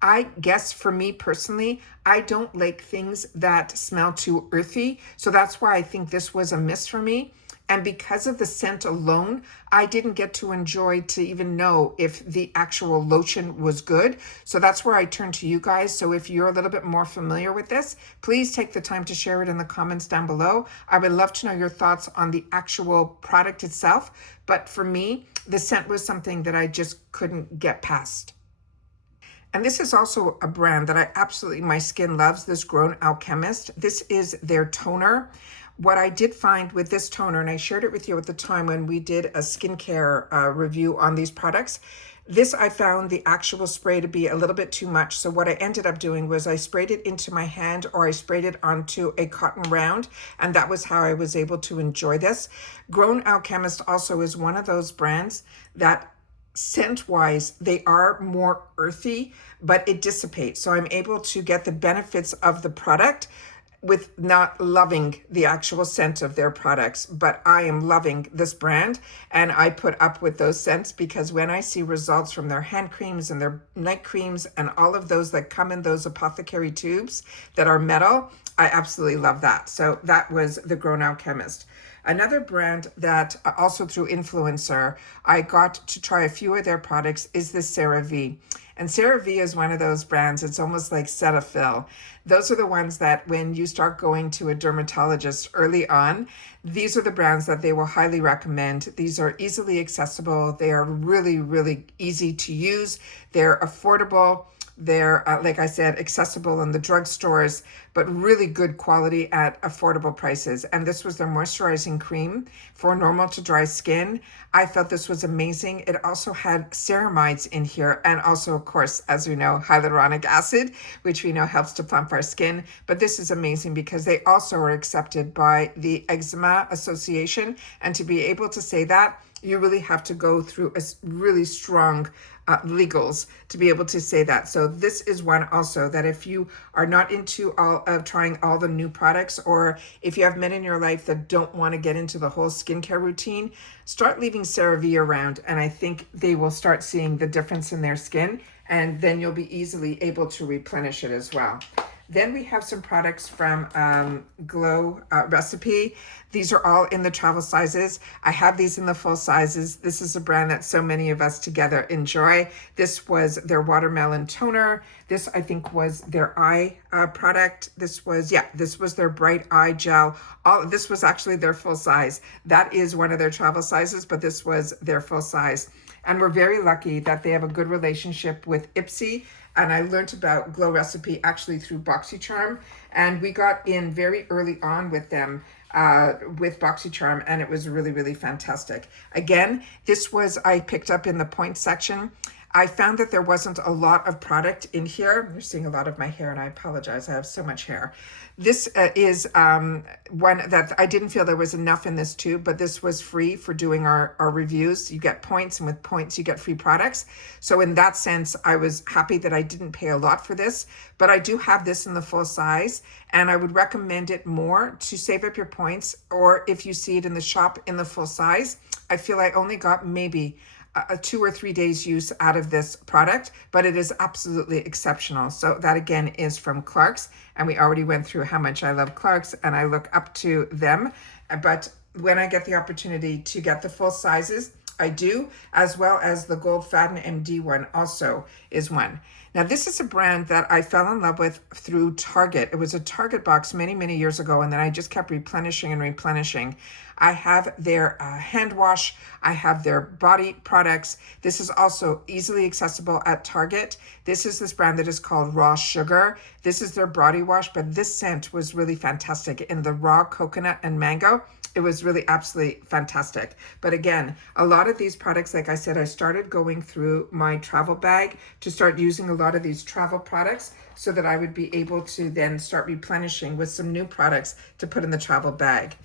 I guess for me personally, I don't like things that smell too earthy. So that's why I think this was a miss for me. And because of the scent alone, I didn't get to enjoy to even know if the actual lotion was good. So that's where I turn to you guys. So if you're a little bit more familiar with this, please take the time to share it in the comments down below. I would love to know your thoughts on the actual product itself. But for me, the scent was something that I just couldn't get past. And this is also a brand that I absolutely, my skin loves, this Grown Alchemist. This is their toner. What I did find with this toner, and I shared it with you at the time when we did a skincare review on these products, this I found the actual spray to be a little bit too much. So what I ended up doing was I sprayed it into my hand, or I sprayed it onto a cotton round, and that was how I was able to enjoy this. Grown Alchemist also is one of those brands that scent-wise, they are more earthy, but it dissipates. So I'm able to get the benefits of the product with not loving the actual scent of their products, but I am loving this brand, and I put up with those scents because when I see results from their hand creams and their night creams and all of those that come in those apothecary tubes that are metal, I absolutely love that. So that was the Grown Out Chemist. Another brand that also through influencer, I got to try a few of their products is this CeraVe. And CeraVe is one of those brands, it's almost like Cetaphil. Those are the ones that when you start going to a dermatologist early on, these are the brands that they will highly recommend. These are easily accessible. They are really, really easy to use. They're affordable. They're, like I said, accessible in the drugstores, but really good quality at affordable prices. And this was their moisturizing cream for normal to dry skin. I thought this was amazing. It also had ceramides in here, and also, of course, as we know, hyaluronic acid, which we know helps to plump our skin. But this is amazing because they also are accepted by the Eczema Association. And to be able to say that, you really have to go through a really strong legals to be able to say that. So this is one also that if you are not into all of trying all the new products, or if you have men in your life that don't want to get into the whole skincare routine, start leaving CeraVe around, and I think they will start seeing the difference in their skin, and then you'll be easily able to replenish it as well. Then we have some products from Glow Recipe. These are all in the travel sizes. I have these in the full sizes. This is a brand that so many of us together enjoy. This was their watermelon toner. This, I think, was their eye product. This was their bright eye gel. This was actually their full size. That is one of their travel sizes, but this was their full size. And we're very lucky that they have a good relationship with Ipsy. And I learned about Glow Recipe actually through BoxyCharm. And we got in very early on with them with BoxyCharm, and it was really, really fantastic. Again, this was, I picked up in the points section. I found that there wasn't a lot of product in here. You're seeing a lot of my hair, and I apologize. I have so much hair. This is one that I didn't feel there was enough in this tube, but this was free for doing our reviews. You get points, and with points, you get free products. So in that sense, I was happy that I didn't pay a lot for this, but I do have this in the full size, and I would recommend it more to save up your points, or if you see it in the shop in the full size. I feel I only got maybe a 2 or 3 days use out of this product, but it is absolutely exceptional. So that again is from Clarks, and we already went through how much I love Clarks and I look up to them. But when I get the opportunity to get the full sizes, I do, as well as the Gold Faden MD one also is one. Now this is a brand that I fell in love with through Target. It was a Target box many, many years ago, and then I just kept replenishing and replenishing. I have their hand wash. I have their body products. This is also easily accessible at Target. This is this brand that is called Raw Sugar. This is their body wash, but this scent was really fantastic in the raw coconut and mango. It was really absolutely fantastic. But again, a lot of these products, like I said, I started going through my travel bag to start using a lot of these travel products so that I would be able to then start replenishing with some new products to put in the travel bag.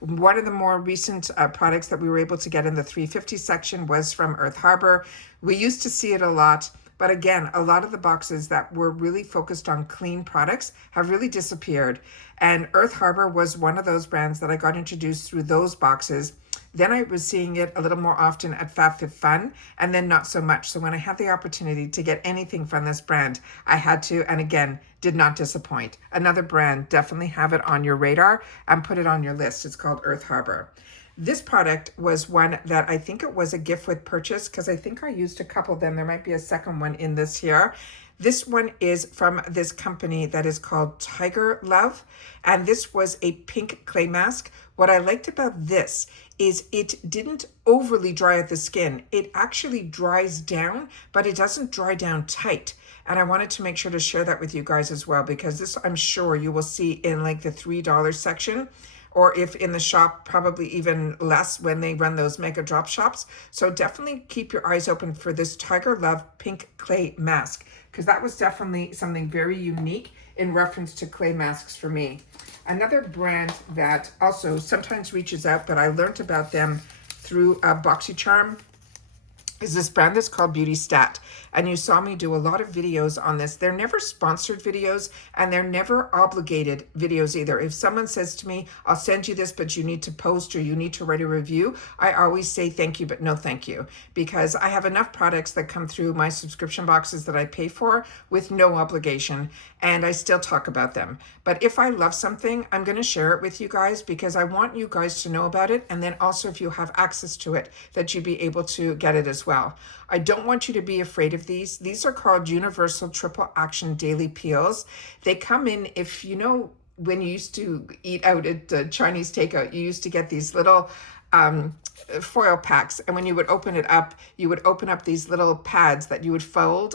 One of the more recent products that we were able to get in the 350 section was from Earth Harbor. We used to see it a lot, but again, a lot of the boxes that were really focused on clean products have really disappeared. And Earth Harbor was one of those brands that I got introduced through those boxes. Then I was seeing it a little more often at FabFitFun, and then not so much. So when I had the opportunity to get anything from this brand, I had to, and again, did not disappoint. Another brand, definitely have it on your radar and put it on your list. It's called Earth Harbor. This product was one that I think it was a gift with purchase, because I think I used a couple of them. There might be a second one in this here. This one is from this company that is called Tiger Love, and this was a pink clay mask. What I liked about this is it didn't overly dry out the skin. It actually dries down, but it doesn't dry down tight. And I wanted to make sure to share that with you guys as well, because this I'm sure you will see in like the $3 section, or if in the shop, probably even less when they run those mega drop shops. So definitely keep your eyes open for this Tiger Love pink clay mask, because that was definitely something very unique in reference to clay masks for me. Another brand that also sometimes reaches out, but I learned about them through BoxyCharm, is this brand that's called Beauty Stat. And you saw me do a lot of videos on this. They're never sponsored videos and they're never obligated videos either. If someone says to me, I'll send you this, but you need to post or you need to write a review, I always say thank you, but no thank you. Because I have enough products that come through my subscription boxes that I pay for with no obligation. And I still talk about them. But if I love something, I'm going to share it with you guys because I want you guys to know about it. And then also if you have access to it, that you'd be able to get it as well. I don't want you to be afraid of these. These are called Universal Triple Action Daily Peels. They come in, if you know, when you used to eat out at the Chinese takeout, you used to get these little foil packs, and when you would open it up, you would open up these little pads that you would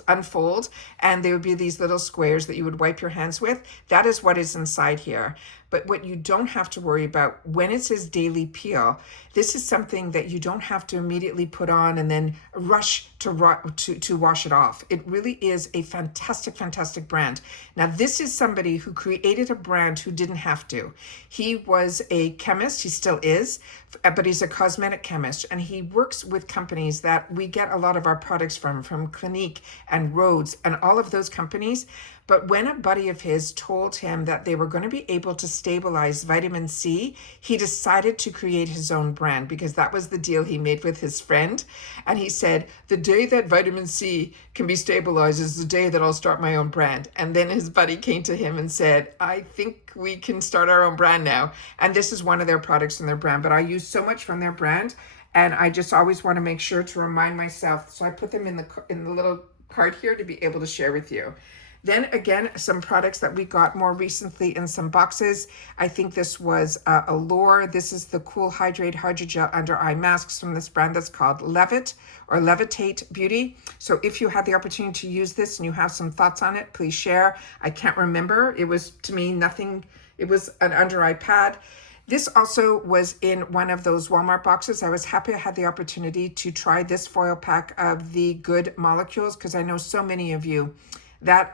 unfold, and there would be these little squares that you would wipe your hands with. That is what is inside here. But what you don't have to worry about when it says daily peel, this is something that you don't have to immediately put on and then rush to wash it off. It really is a fantastic, fantastic brand. Now, this is somebody who created a brand who didn't have to. He was a chemist, he still is, but he's a cosmetic chemist, and he works with companies that we get a lot of our products from Clinique and Rhodes and all of those companies. But when a buddy of his told him that they were going to be able to stabilize vitamin C, he decided to create his own brand because that was the deal he made with his friend. And he said, the day that vitamin C can be stabilized is the day that I'll start my own brand. And then his buddy came to him and said, I think we can start our own brand now. And this is one of their products in their brand. But I use so much from their brand, and I just always want to make sure to remind myself. So I put them in the little card here to be able to share with you. Then again, some products that we got more recently in some boxes. I think this was Allure. This is the Cool Hydrate Hydrogel Under Eye Masks from this brand that's called Levitate Beauty. So if you had the opportunity to use this and you have some thoughts on it, please share. I can't remember. It was, to me, nothing. It was an under eye pad. This also was in one of those Walmart boxes. I was happy I had the opportunity to try this foil pack of the Good Molecules because I know so many of you that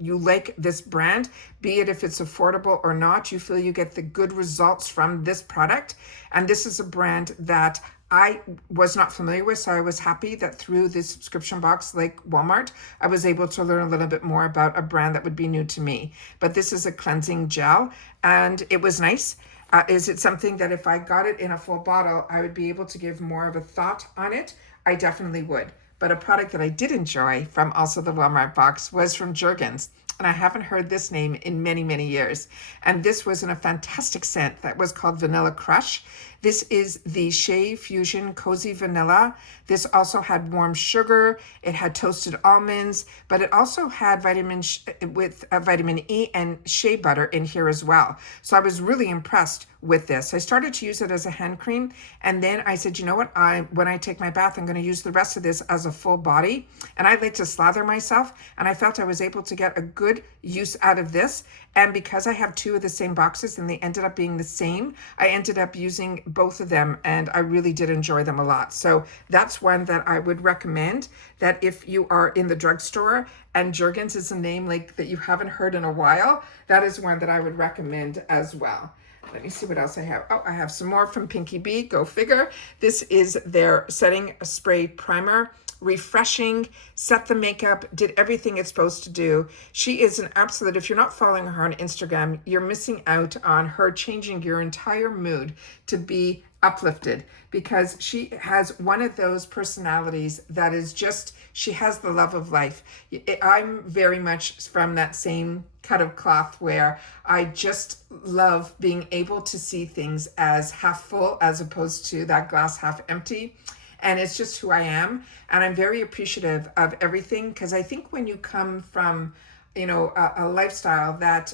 you like this brand, be it if it's affordable or not, you feel you get the good results from this product. And this is a brand that I was not familiar with, so I was happy that through this subscription box like Walmart, I was able to learn a little bit more about a brand that would be new to me. But this is a cleansing gel, and it was nice. Is it something that if I got it in a full bottle, I would be able to give more of a thought on it? I definitely would. But a product that I did enjoy from also the Walmart box was from Jergens. And I haven't heard this name in many, many years. And this was in a fantastic scent that was called Vanilla Crush. This is the Shea Fusion Cozy Vanilla. This also had warm sugar. It had toasted almonds, but it also had vitamin E and shea butter in here as well. So I was really impressed with this. I started to use it as a hand cream, and then I said, you know what? When I take my bath, I'm going to use the rest of this as a full body, and I like to slather myself, and I felt I was able to get a good use out of this. And because I have two of the same boxes and they ended up being the same, I ended up using both of them, and I really did enjoy them a lot. So that's one that I would recommend, that if you are in the drugstore and Jergens is a name like that you haven't heard in a while, that is one that I would recommend as well. Let me see what else I have. Oh, I have some more from Pinky Bee. Go figure. This is their setting spray primer. Refreshing, set the makeup, did everything it's supposed to do. She is an absolute, if you're not following her on Instagram, you're missing out on her changing your entire mood to be uplifted, because she has one of those personalities that is just, she has the love of life. I'm very much from that same cut of cloth where I just love being able to see things as half full as opposed to that glass half empty. And it's just who I am. And I'm very appreciative of everything, because I think when you come from, a lifestyle that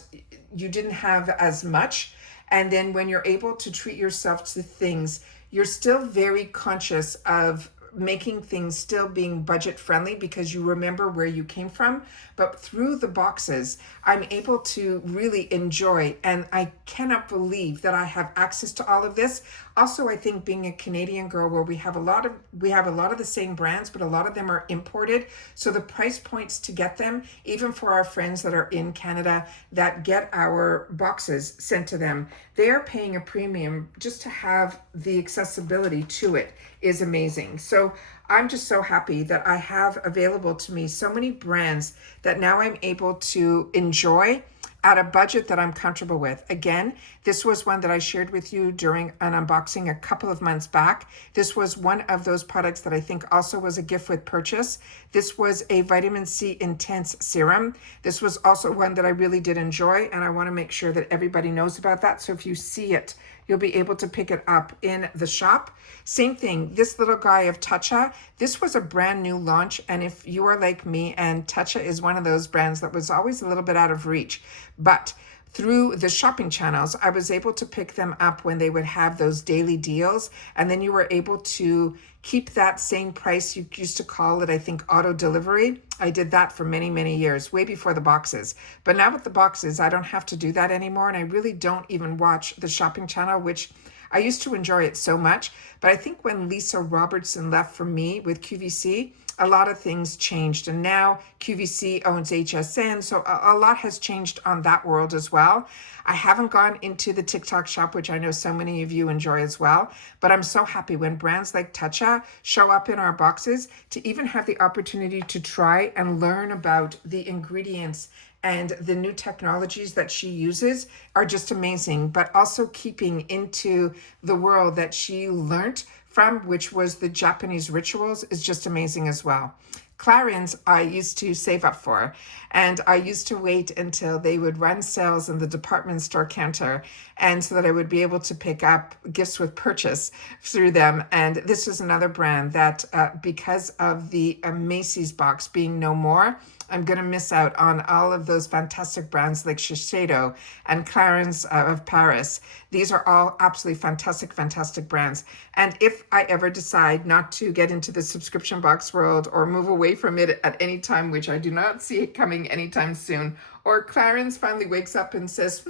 you didn't have as much, and then when you're able to treat yourself to things, you're still very conscious of making things still being budget friendly because you remember where you came from. But through the boxes, I'm able to really enjoy, and I cannot believe that I have access to all of this. Also, I think being a Canadian girl, where we have a lot of the same brands, but a lot of them are imported. So the price points to get them, even for our friends that are in Canada that get our boxes sent to them, they are paying a premium just to have the accessibility to it is amazing. So I'm just so happy that I have available to me so many brands that now I'm able to enjoy at a budget that I'm comfortable with. Again, this was one that I shared with you during an unboxing a couple of months back. This was one of those products that I think also was a gift with purchase. This was a vitamin C intense serum. This was also one that I really did enjoy, and I want to make sure that everybody knows about that. So if you see it, you'll be able to pick it up in the shop. Same thing, this little guy of Tatcha, this was a brand new launch. And if you are like me, and Tatcha is one of those brands that was always a little bit out of reach, but through the shopping channels, I was able to pick them up when they would have those daily deals. And then you were able to keep that same price. You used to call it, I think, auto delivery. I did that for many, many years, way before the boxes. But now with the boxes, I don't have to do that anymore. And I really don't even watch the shopping channel, which I used to enjoy it so much. But I think when Lisa Robertson left for me with QVC, a lot of things changed, and now QVC owns HSN, so a lot has changed on that world as well. I haven't gone into the TikTok shop, which I know so many of you enjoy as well, but I'm so happy when brands like Tatcha show up in our boxes to even have the opportunity to try and learn about the ingredients and the new technologies that she uses are just amazing, but also keeping into the world that she learned from, which was the Japanese rituals, is just amazing as well. Clarins I used to save up for, and I used to wait until they would run sales in the department store counter, and so that I would be able to pick up gifts with purchase through them. And this is another brand that because of the Macy's box being no more, I'm going to miss out on all of those fantastic brands like Shiseido and Clarins of Paris. These are all absolutely fantastic, fantastic brands. And if I ever decide not to get into the subscription box world or move away from it at any time, which I do not see it coming anytime soon, or Clarins finally wakes up and says,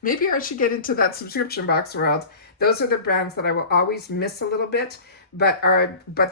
maybe I should get into that subscription box world, those are the brands that I will always miss a little bit, but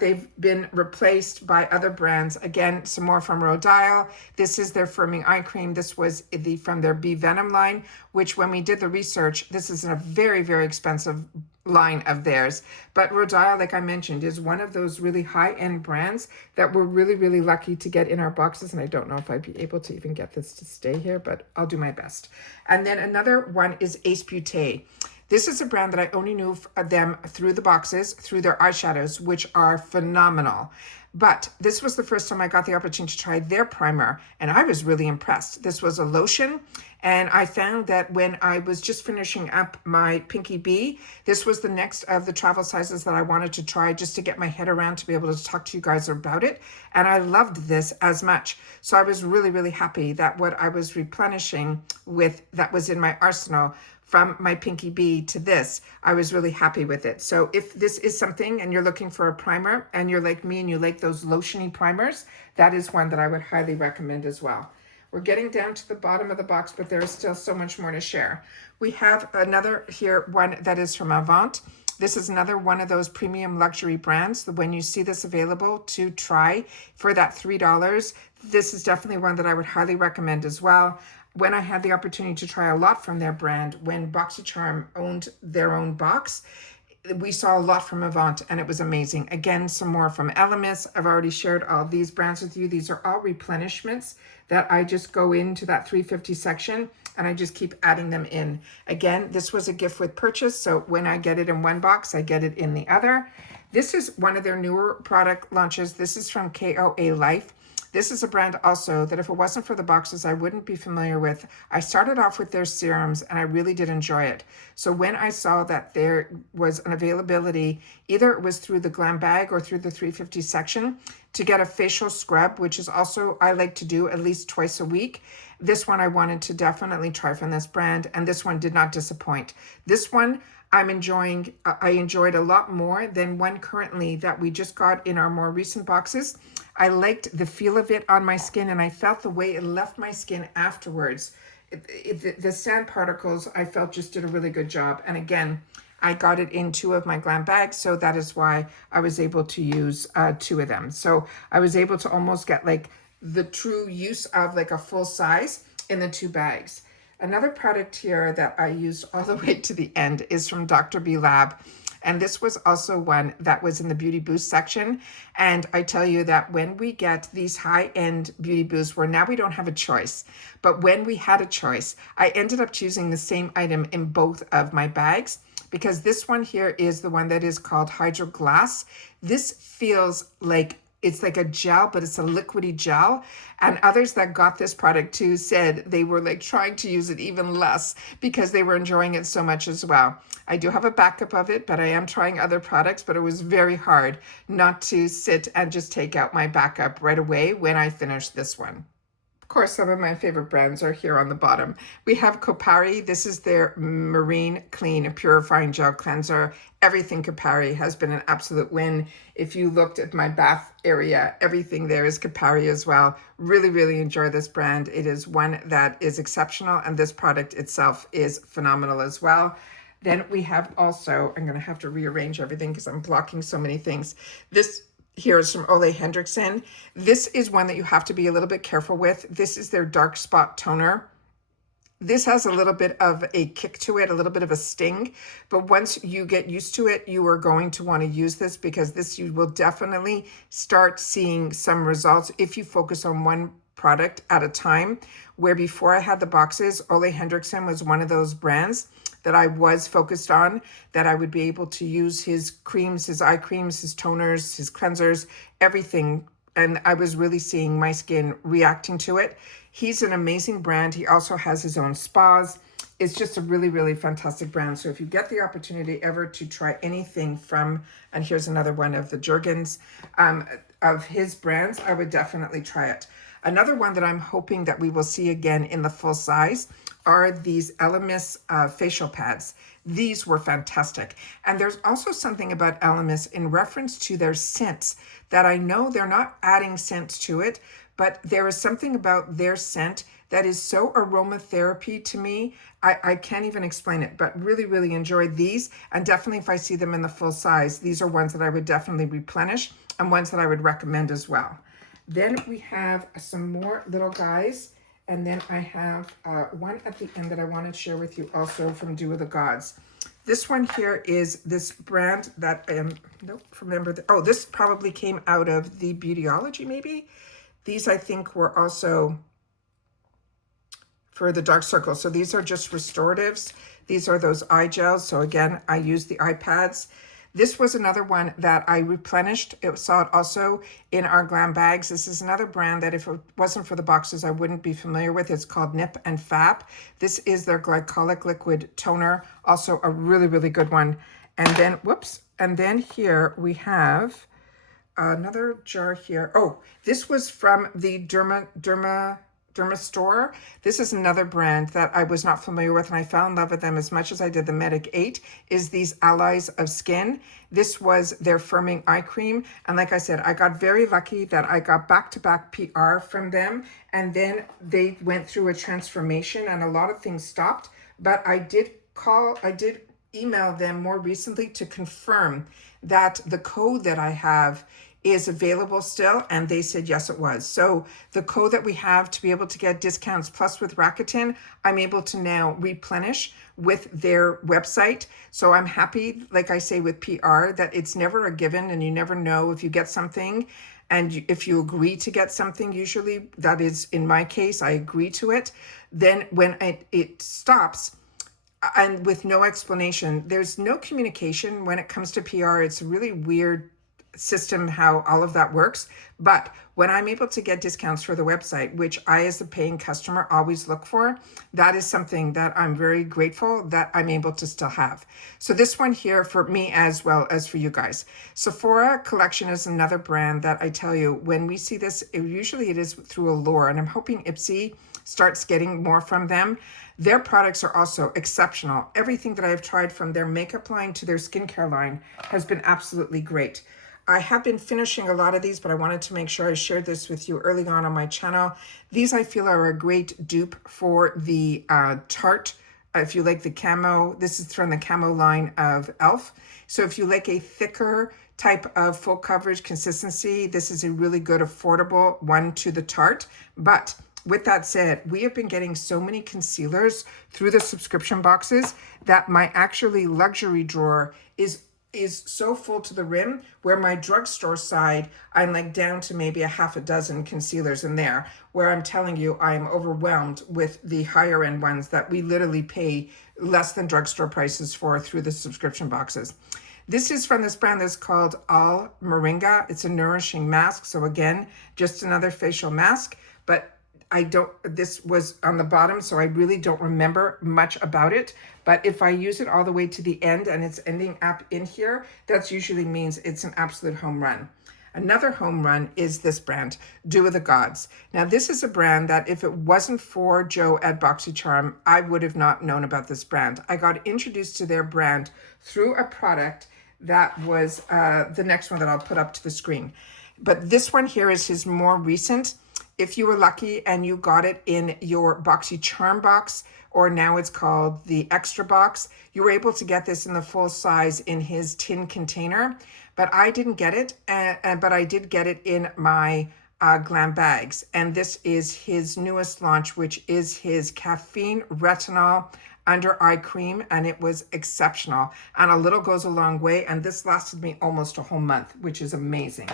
they've been replaced by other brands. Again, some more from Rodial. This is their firming eye cream. This was from their Bee Venom line, which when we did the research, this is a very, very expensive line of theirs. But Rodial, like I mentioned, is one of those really high-end brands that we're really, really lucky to get in our boxes. And I don't know if I'd be able to even get this to stay here, but I'll do my best. And then another one is Ace Beauty. This is a brand that I only knew them through the boxes, through their eyeshadows, which are phenomenal. But this was the first time I got the opportunity to try their primer, and I was really impressed. This was a lotion, and I found that when I was just finishing up my Pinky Bee, this was the next of the travel sizes that I wanted to try just to get my head around to be able to talk to you guys about it. And I loved this as much. So I was really, really happy that what I was replenishing with that was in my arsenal from my Pinky Bee to this, I was really happy with it. So if this is something and you're looking for a primer and you're like me and you like those lotiony primers, that is one that I would highly recommend as well. We're getting down to the bottom of the box, but there is still so much more to share. We have another here, one that is from Avant. This is another one of those premium luxury brands. When you see this available to try for that $3, this is definitely one that I would highly recommend as well. When I had the opportunity to try a lot from their brand, when BoxyCharm owned their own box, we saw a lot from Avant and it was amazing. Again, some more from Elemis. I've already shared all these brands with you. These are all replenishments that I just go into that 350 section and I just keep adding them in. Again, this was a gift with purchase. So when I get it in one box, I get it in the other. This is one of their newer product launches. This is from KOA Life. This is a brand also that if it wasn't for the boxes, I wouldn't be familiar with. I started off with their serums and I really did enjoy it. So when I saw that there was an availability, either it was through the glam bag or through the 350 section to get a facial scrub, which is also I like to do at least twice a week. This one I wanted to definitely try from this brand, and this one did not disappoint. This one I enjoyed a lot more than one currently that we just got in our more recent boxes. I liked the feel of it on my skin, and I felt the way it left my skin afterwards. The sand particles, I felt just did a really good job. And again, I got it in 2 of my glam bags, so that is why I was able to use 2 of them. So I was able to almost get like the true use of like a full size in the 2 bags. Another product here that I used all the way to the end is from Dr. B Lab. And this was also one that was in the Beauty Boost section. And I tell you that when we get these high-end beauty boosts where now we don't have a choice, but when we had a choice, I ended up choosing the same item in both of my bags, because this one here is the one that is called Hydro Glass. This feels like it's like a gel, but it's a liquidy gel. And others that got this product too said they were like trying to use it even less because they were enjoying it so much as well. I do have a backup of it, but I am trying other products, but it was very hard not to sit and just take out my backup right away when I finished this one. Of course, some of my favorite brands are here on the bottom. We have Kopari. This is their Marine Clean Purifying Gel Cleanser. Everything Kopari has been an absolute win. If you looked at my bath area, everything there is Kopari as well. Really, really enjoy this brand. It is one that is exceptional, and this product itself is phenomenal as well. Then we have also, I'm going to have to rearrange everything because I'm blocking so many things. This here is from Ole Henriksen. This is one that you have to be a little bit careful with. This is their dark spot toner. This has a little bit of a kick to it, a little bit of a sting, but once you get used to it, you are going to want to use this, because this, you will definitely start seeing some results if you focus on one product at a time. Where before I had the boxes, Ole Henriksen was one of those brands that I was focused on, that I would be able to use his creams, his eye creams, his toners, his cleansers, everything. And I was really seeing my skin reacting to it. He's an amazing brand. He also has his own spas. It's just a really, really fantastic brand. So if you get the opportunity ever to try anything from, and here's another one of the Jergens, of his brands, I would definitely try it. Another one that I'm hoping that we will see again in the full size are these Elemis facial pads. These were fantastic. And there's also something about Elemis in reference to their scents that I know they're not adding scents to it, but there is something about their scent that is so aromatherapy to me. I can't even explain it, but really, really enjoyed these. And definitely if I see them in the full size, these are ones that I would definitely replenish and ones that I would recommend as well. Then we have some more little guys. And then I have one at the end that I want to share with you also from Do of the Gods. This one here is this brand that I don't remember. This probably came out of the Beautyology maybe. These I think were also for the dark circles. So these are just restoratives. These are those eye gels. So again, I use the eye pads. This was another one that I replenished. It saw it also in our glam bags. This is another brand that if it wasn't for the boxes, I wouldn't be familiar with. It's called Nip and Fap. This is their glycolic liquid toner. Also a really, really good one. And then, and then here we have another jar here. Oh, this was from the Derma Store. This is another brand that I was not familiar with, and I fell in love with them as much as I did the Medic 8, is these Allies of Skin. This was their firming eye cream. And like I said, I got very lucky that I got back-to-back PR from them, and then they went through a transformation and a lot of things stopped. But I did email them more recently to confirm that the code that I have is available still, and they said yes, it was. So the code that we have to be able to get discounts, plus with Rakuten, I'm able to now replenish with their website. So I'm happy, like I say with PR, that it's never a given, and you never know if you get something. And if you agree to get something, usually that is, in my case, I agree to it. Then when it stops, and with no explanation, there's no communication when it comes to PR. It's a really weird system how all of that works. But when I'm able to get discounts for the website, which I as a paying customer always look for, that is something that I'm very grateful that I'm able to still have. So this one here for me as well as for you guys. Sephora Collection is another brand that I tell you, when we see this, usually it is through Allure, and I'm hoping Ipsy starts getting more from them. Their products are also exceptional. Everything that I've tried, from their makeup line to their skincare line, has been absolutely great. I have been finishing a lot of these, but I wanted to make sure I shared this with you early on my channel. These I feel are a great dupe for the Tarte if you like the camo, this is from the camo line of e.l.f. So if you like a thicker type of full coverage consistency, this is a really good affordable one to the Tarte. But with that said, we have been getting so many concealers through the subscription boxes that my actually luxury drawer is so full to the rim, where my drugstore side, I'm like down to maybe a half a dozen concealers in there, where I'm telling you I'm overwhelmed with the higher end ones that we literally pay less than drugstore prices for through the subscription boxes. This is from this brand that's called All Moringa. It's a nourishing mask. So again, just another facial mask, but this was on the bottom, so I really don't remember much about it. But if I use it all the way to the end and it's ending up in here, that usually means it's an absolute home run. Another home run is this brand, Dew of the Gods. Now, this is a brand that if it wasn't for Joe at BoxyCharm, I would have not known about this brand. I got introduced to their brand through a product that was the next one that I'll put up to the screen. But this one here is his more recent. If you were lucky and you got it in your BoxyCharm box, or now it's called the Extra Box, you were able to get this in the full size in his tin container. But I didn't get it, but I did get it in my glam bags. And this is his newest launch, which is his caffeine retinol under eye cream, and it was exceptional. And a little goes a long way, and this lasted me almost a whole month, which is amazing.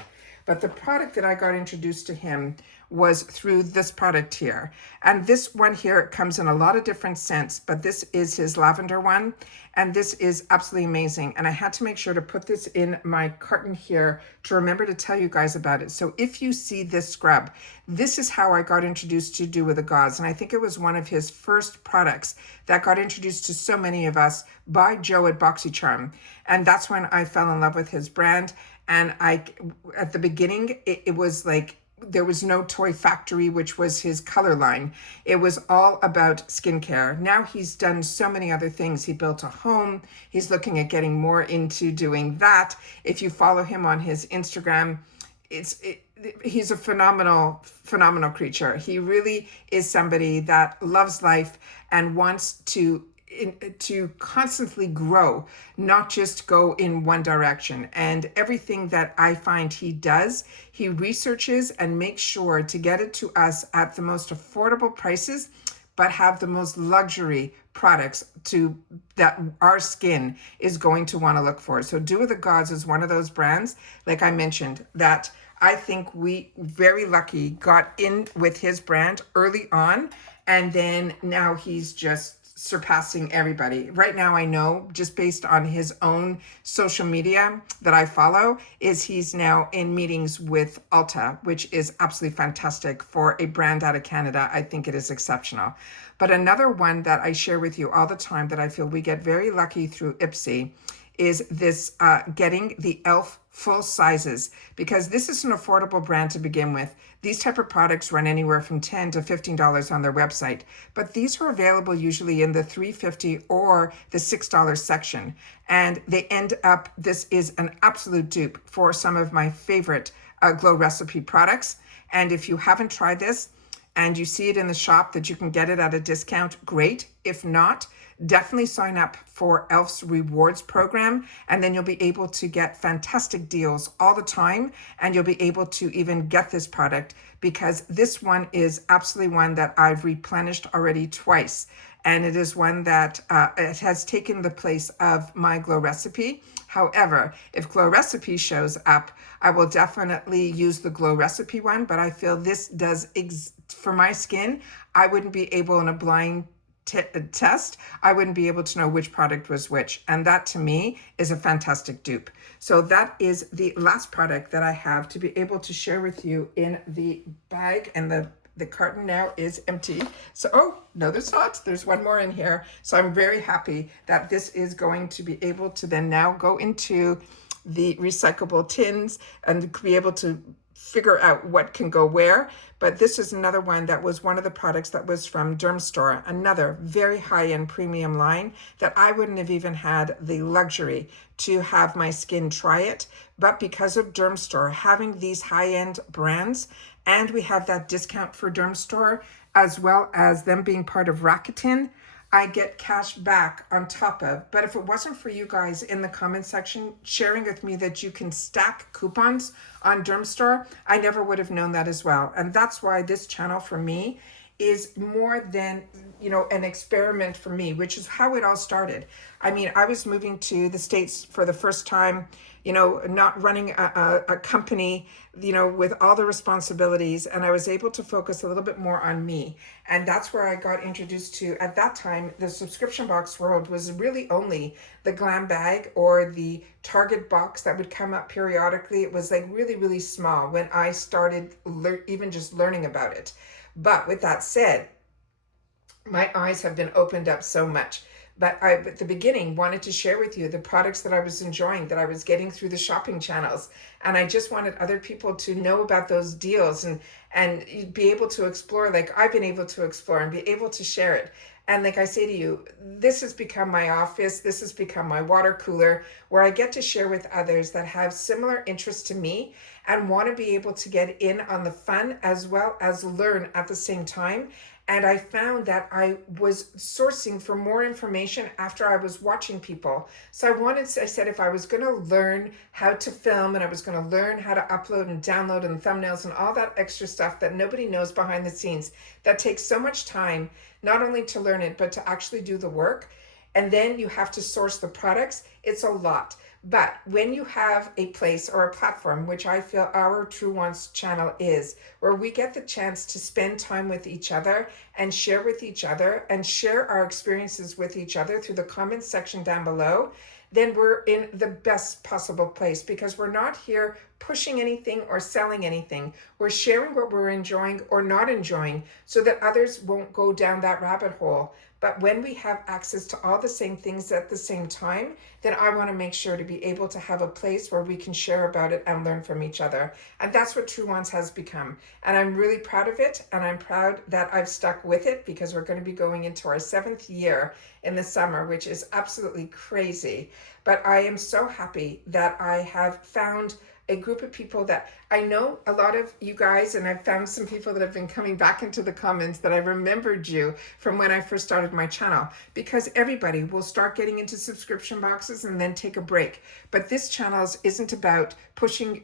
But the product that I got introduced to him was through this product here. And this one here comes in a lot of different scents, but this is his lavender one. And this is absolutely amazing. And I had to make sure to put this in my carton here to remember to tell you guys about it. So if you see this scrub, this is how I got introduced to Dew with the Gauze. And I think it was one of his first products that got introduced to so many of us by Joe at BoxyCharm. And that's when I fell in love with his brand. And at the beginning, it was like, there was no Toy Factory, which was his color line. It was all about skincare. Now he's done so many other things. He built a home. He's looking at getting more into doing that. If you follow him on his Instagram, he's a phenomenal creature. He really is somebody that loves life and wants to constantly grow, not just go in one direction. And everything that I find he does, he researches and makes sure to get it to us at the most affordable prices, but have the most luxury products that our skin is going to want to look for. So Dew of the Gods is one of those brands, like I mentioned, that I think we very lucky got in with his brand early on, and then now he's just surpassing everybody. Right now, I know, just based on his own social media that I follow, is he's now in meetings with Ulta, which is absolutely fantastic for a brand out of Canada. I think it is exceptional. But another one that I share with you all the time that I feel we get very lucky through Ipsy is this getting the e.l.f. full sizes, because this is an affordable brand to begin with. These type of products run anywhere from $10 to $15 on their website, but these are available usually in the $3.50 or the $6 section. And they end up, this is an absolute dupe for some of my favorite Glow Recipe products. And if you haven't tried this and you see it in the shop that you can get it at a discount, great. If not, definitely sign up for e.l.f.'s rewards program, and then you'll be able to get fantastic deals all the time, and you'll be able to even get this product, because this one is absolutely one that I've replenished already twice, and it is one that it has taken the place of my Glow Recipe. However, if Glow Recipe shows up, I will definitely use the Glow Recipe one, but I feel this does, for my skin, I wouldn't be able in a blind test, I wouldn't be able to know which product was which. And that to me is a fantastic dupe. So that is the last product that I have to be able to share with you in the bag, and the carton now is empty. So, oh, no, there's not. There's one more in here. So I'm very happy that this is going to be able to then now go into the recyclable tins and be able to figure out what can go where. But this is another one that was one of the products that was from Dermstore, another very high-end premium line that I wouldn't have even had the luxury to have my skin try it. But because of Dermstore having these high-end brands, and we have that discount for Dermstore, as well as them being part of Rakuten, I get cash back on top of. But if it wasn't for you guys in the comment section sharing with me that you can stack coupons on Dermstore, I never would have known that as well. And that's why this channel for me is more than, you know, an experiment for me, which is how it all started. I mean, I was moving to the States for the first time, you know, not running a company, you know, with all the responsibilities, and I was able to focus a little bit more on me. And that's where I got introduced to, at that time, the subscription box world was really only the Glam Bag or the Target box that would come up periodically. It was like really, really small when I started even just learning about it. But with that said, my eyes have been opened up so much. But I, at the beginning, wanted to share with you the products that I was enjoying, that I was getting through the shopping channels. And I just wanted other people to know about those deals and be able to explore like I've been able to explore and be able to share it. And like I say to you, this has become my office. This has become my water cooler where I get to share with others that have similar interests to me and want to be able to get in on the fun as well as learn at the same time. And I found that I was sourcing for more information after I was watching people. So I said, if I was going to learn how to film and I was going to learn how to upload and download and thumbnails and all that extra stuff that nobody knows behind the scenes, that takes so much time, not only to learn it, but to actually do the work. And then you have to source the products. It's a lot. But when you have a place or a platform, which I feel our TrueWants channel is, where we get the chance to spend time with each other and share with each other and share our experiences with each other through the comments section down below, then we're in the best possible place because we're not here pushing anything or selling anything. We're sharing what we're enjoying or not enjoying so that others won't go down that rabbit hole. But when we have access to all the same things at the same time, then I want to make sure to be able to have a place where we can share about it and learn from each other. And that's what TrueWants has become. And I'm really proud of it. And I'm proud that I've stuck with it because we're going to be going into our 7th year in the summer, which is absolutely crazy. But I am so happy that I have found a group of people that I know a lot of you guys, and I've found some people that have been coming back into the comments that I remembered you from when I first started my channel, because everybody will start getting into subscription boxes and then take a break. But this channel isn't about pushing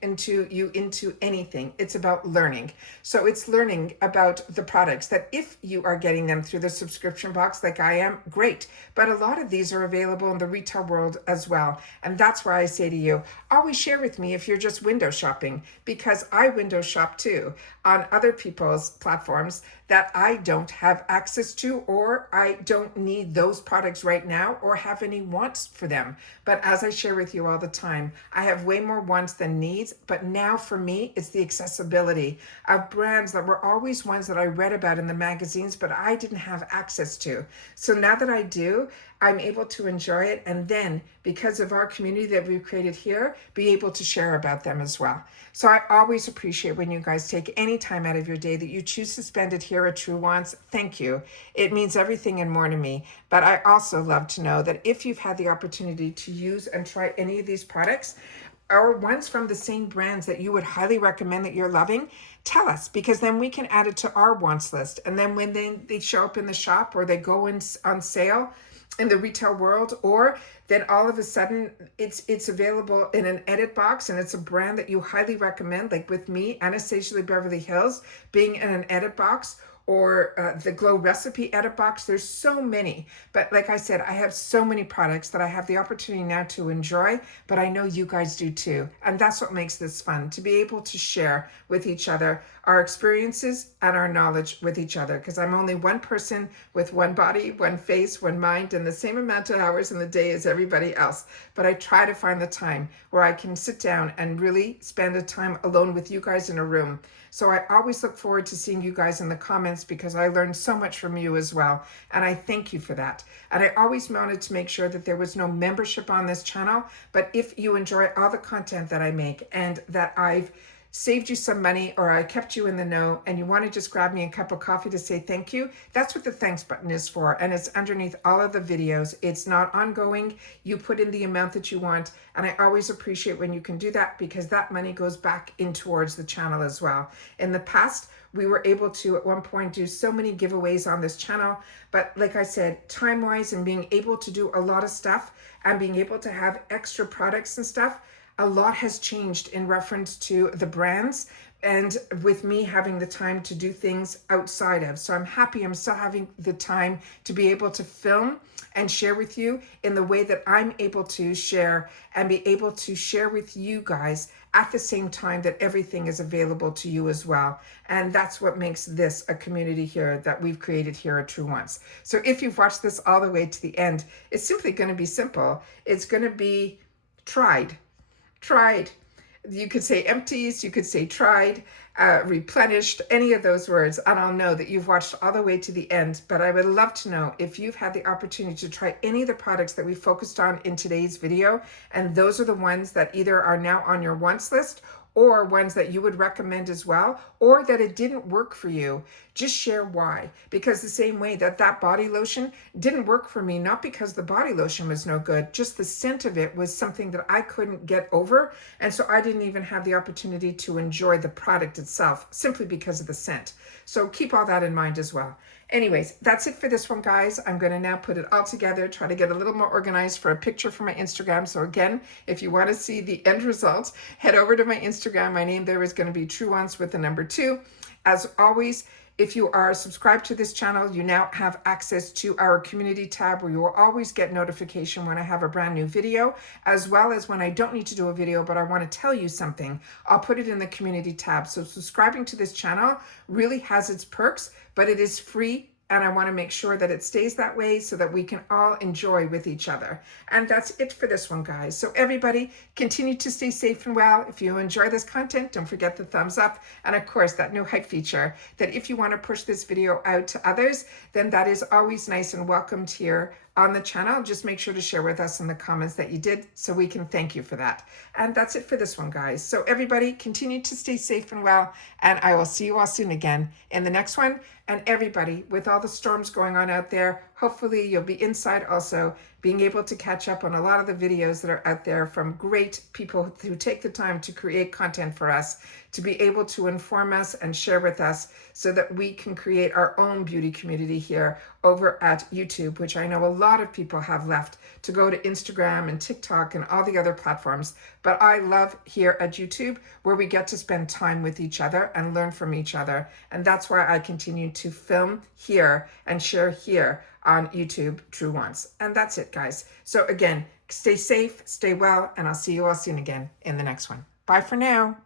you into anything. It's about learning. So it's learning about the products that if you are getting them through the subscription box like I am, great. But a lot of these are available in the retail world as well. And that's why I say to you, always share with me if you're just window shopping, because I window shop too on other people's platforms that I don't have access to, or I don't need those products right now or have any wants for them. But as I share with you all the time, I have way more wants than needs. But now for me, it's the accessibility of brands that were always ones that I read about in the magazines, but I didn't have access to. So now that I do, I'm able to enjoy it, and then because of our community that we've created here, be able to share about them as well. So I always appreciate when you guys take any time out of your day that you choose to spend it here at TrueWants. Thank you. It means everything and more to me. But I also love to know that if you've had the opportunity to use and try any of these products, or ones from the same brands that you would highly recommend that you're loving, tell us, because then we can add it to our wants list. And then when they show up in the shop or they go on sale in the retail world, or then all of a sudden it's available in an edit box and it's a brand that you highly recommend, like with me, Anastasia Beverly Hills being in an edit box, or the Glow Recipe edit box. There's so many. But like I said, I have so many products that I have the opportunity now to enjoy, but I know you guys do too. And that's what makes this fun, to be able to share with each other our experiences and our knowledge with each other, because I'm only one person with one body, one face, one mind, and the same amount of hours in the day as everybody else. But I try to find the time where I can sit down and really spend a time alone with you guys in a room. So I always look forward to seeing you guys in the comments, because I learned so much from you as well. And I thank you for that. And I always wanted to make sure that there was no membership on this channel. But if you enjoy all the content that I make and that I've saved you some money, or I kept you in the know, and you want to just grab me a cup of coffee to say thank you, that's what the thanks button is for. And it's underneath all of the videos. It's not ongoing. You put in the amount that you want. And I always appreciate when you can do that, because that money goes back in towards the channel as well. In the past, We were able to at one point do so many giveaways on this channel, but like I said, time-wise and being able to do a lot of stuff and being able to have extra products and stuff, a lot has changed in reference to the brands and with me having the time to do things outside of. So I'm happy I'm still having the time to be able to film and share with you in the way that I'm able to share and be able to share with you guys at the same time that everything is available to you as well. And that's what makes this a community here that we've created here at TrueWants. So if you've watched this all the way to the end, it's simply going to be simple. It's going to be tried. You could say empties, you could say tried, replenished, any of those words, and I'll know that you've watched all the way to the end. But I would love to know if you've had the opportunity to try any of the products that we focused on in today's video, and those are the ones that either are now on your wants list or ones that you would recommend as well, or that it didn't work for you. Just share why. Because the same way that that body lotion didn't work for me, not because the body lotion was no good, just the scent of it was something that I couldn't get over. And so I didn't even have the opportunity to enjoy the product itself simply because of the scent. So keep all that in mind as well. Anyways, that's it for this one, guys. I'm going to now put it all together, try to get a little more organized for a picture for my Instagram. So again, if you want to see the end result, head over to my Instagram. My name there is going to be TrueWants with the number 2. As always, if you are subscribed to this channel, you now have access to our community tab where you will always get notification when I have a brand new video, as well as when I don't need to do a video, but I want to tell you something. I'll put it in the community tab. So subscribing to this channel really has its perks, but it is free. And I want to make sure that it stays that way so that we can all enjoy with each other. And that's it for this one, guys. So everybody, continue to stay safe and well. If you enjoy this content, don't forget the thumbs up. And of course, that new hype feature that if you want to push this video out to others, then that is always nice and welcomed here on the channel. Just make sure to share with us in the comments that you did so we can thank you for that. And that's it for this one, guys. So everybody, continue to stay safe and well. And I will see you all soon again in the next one. And everybody, with all the storms going on out there, hopefully you'll be inside also, being able to catch up on a lot of the videos that are out there from great people who take the time to create content for us, to be able to inform us and share with us so that we can create our own beauty community here over at YouTube, which I know a lot of people have left to go to Instagram and TikTok and all the other platforms. But I love here at YouTube where we get to spend time with each other and learn from each other. And that's why I continue to film here and share here on YouTube, TrueWants. And that's it, guys. So again, stay safe, stay well, and I'll see you all soon again in the next one. Bye for now.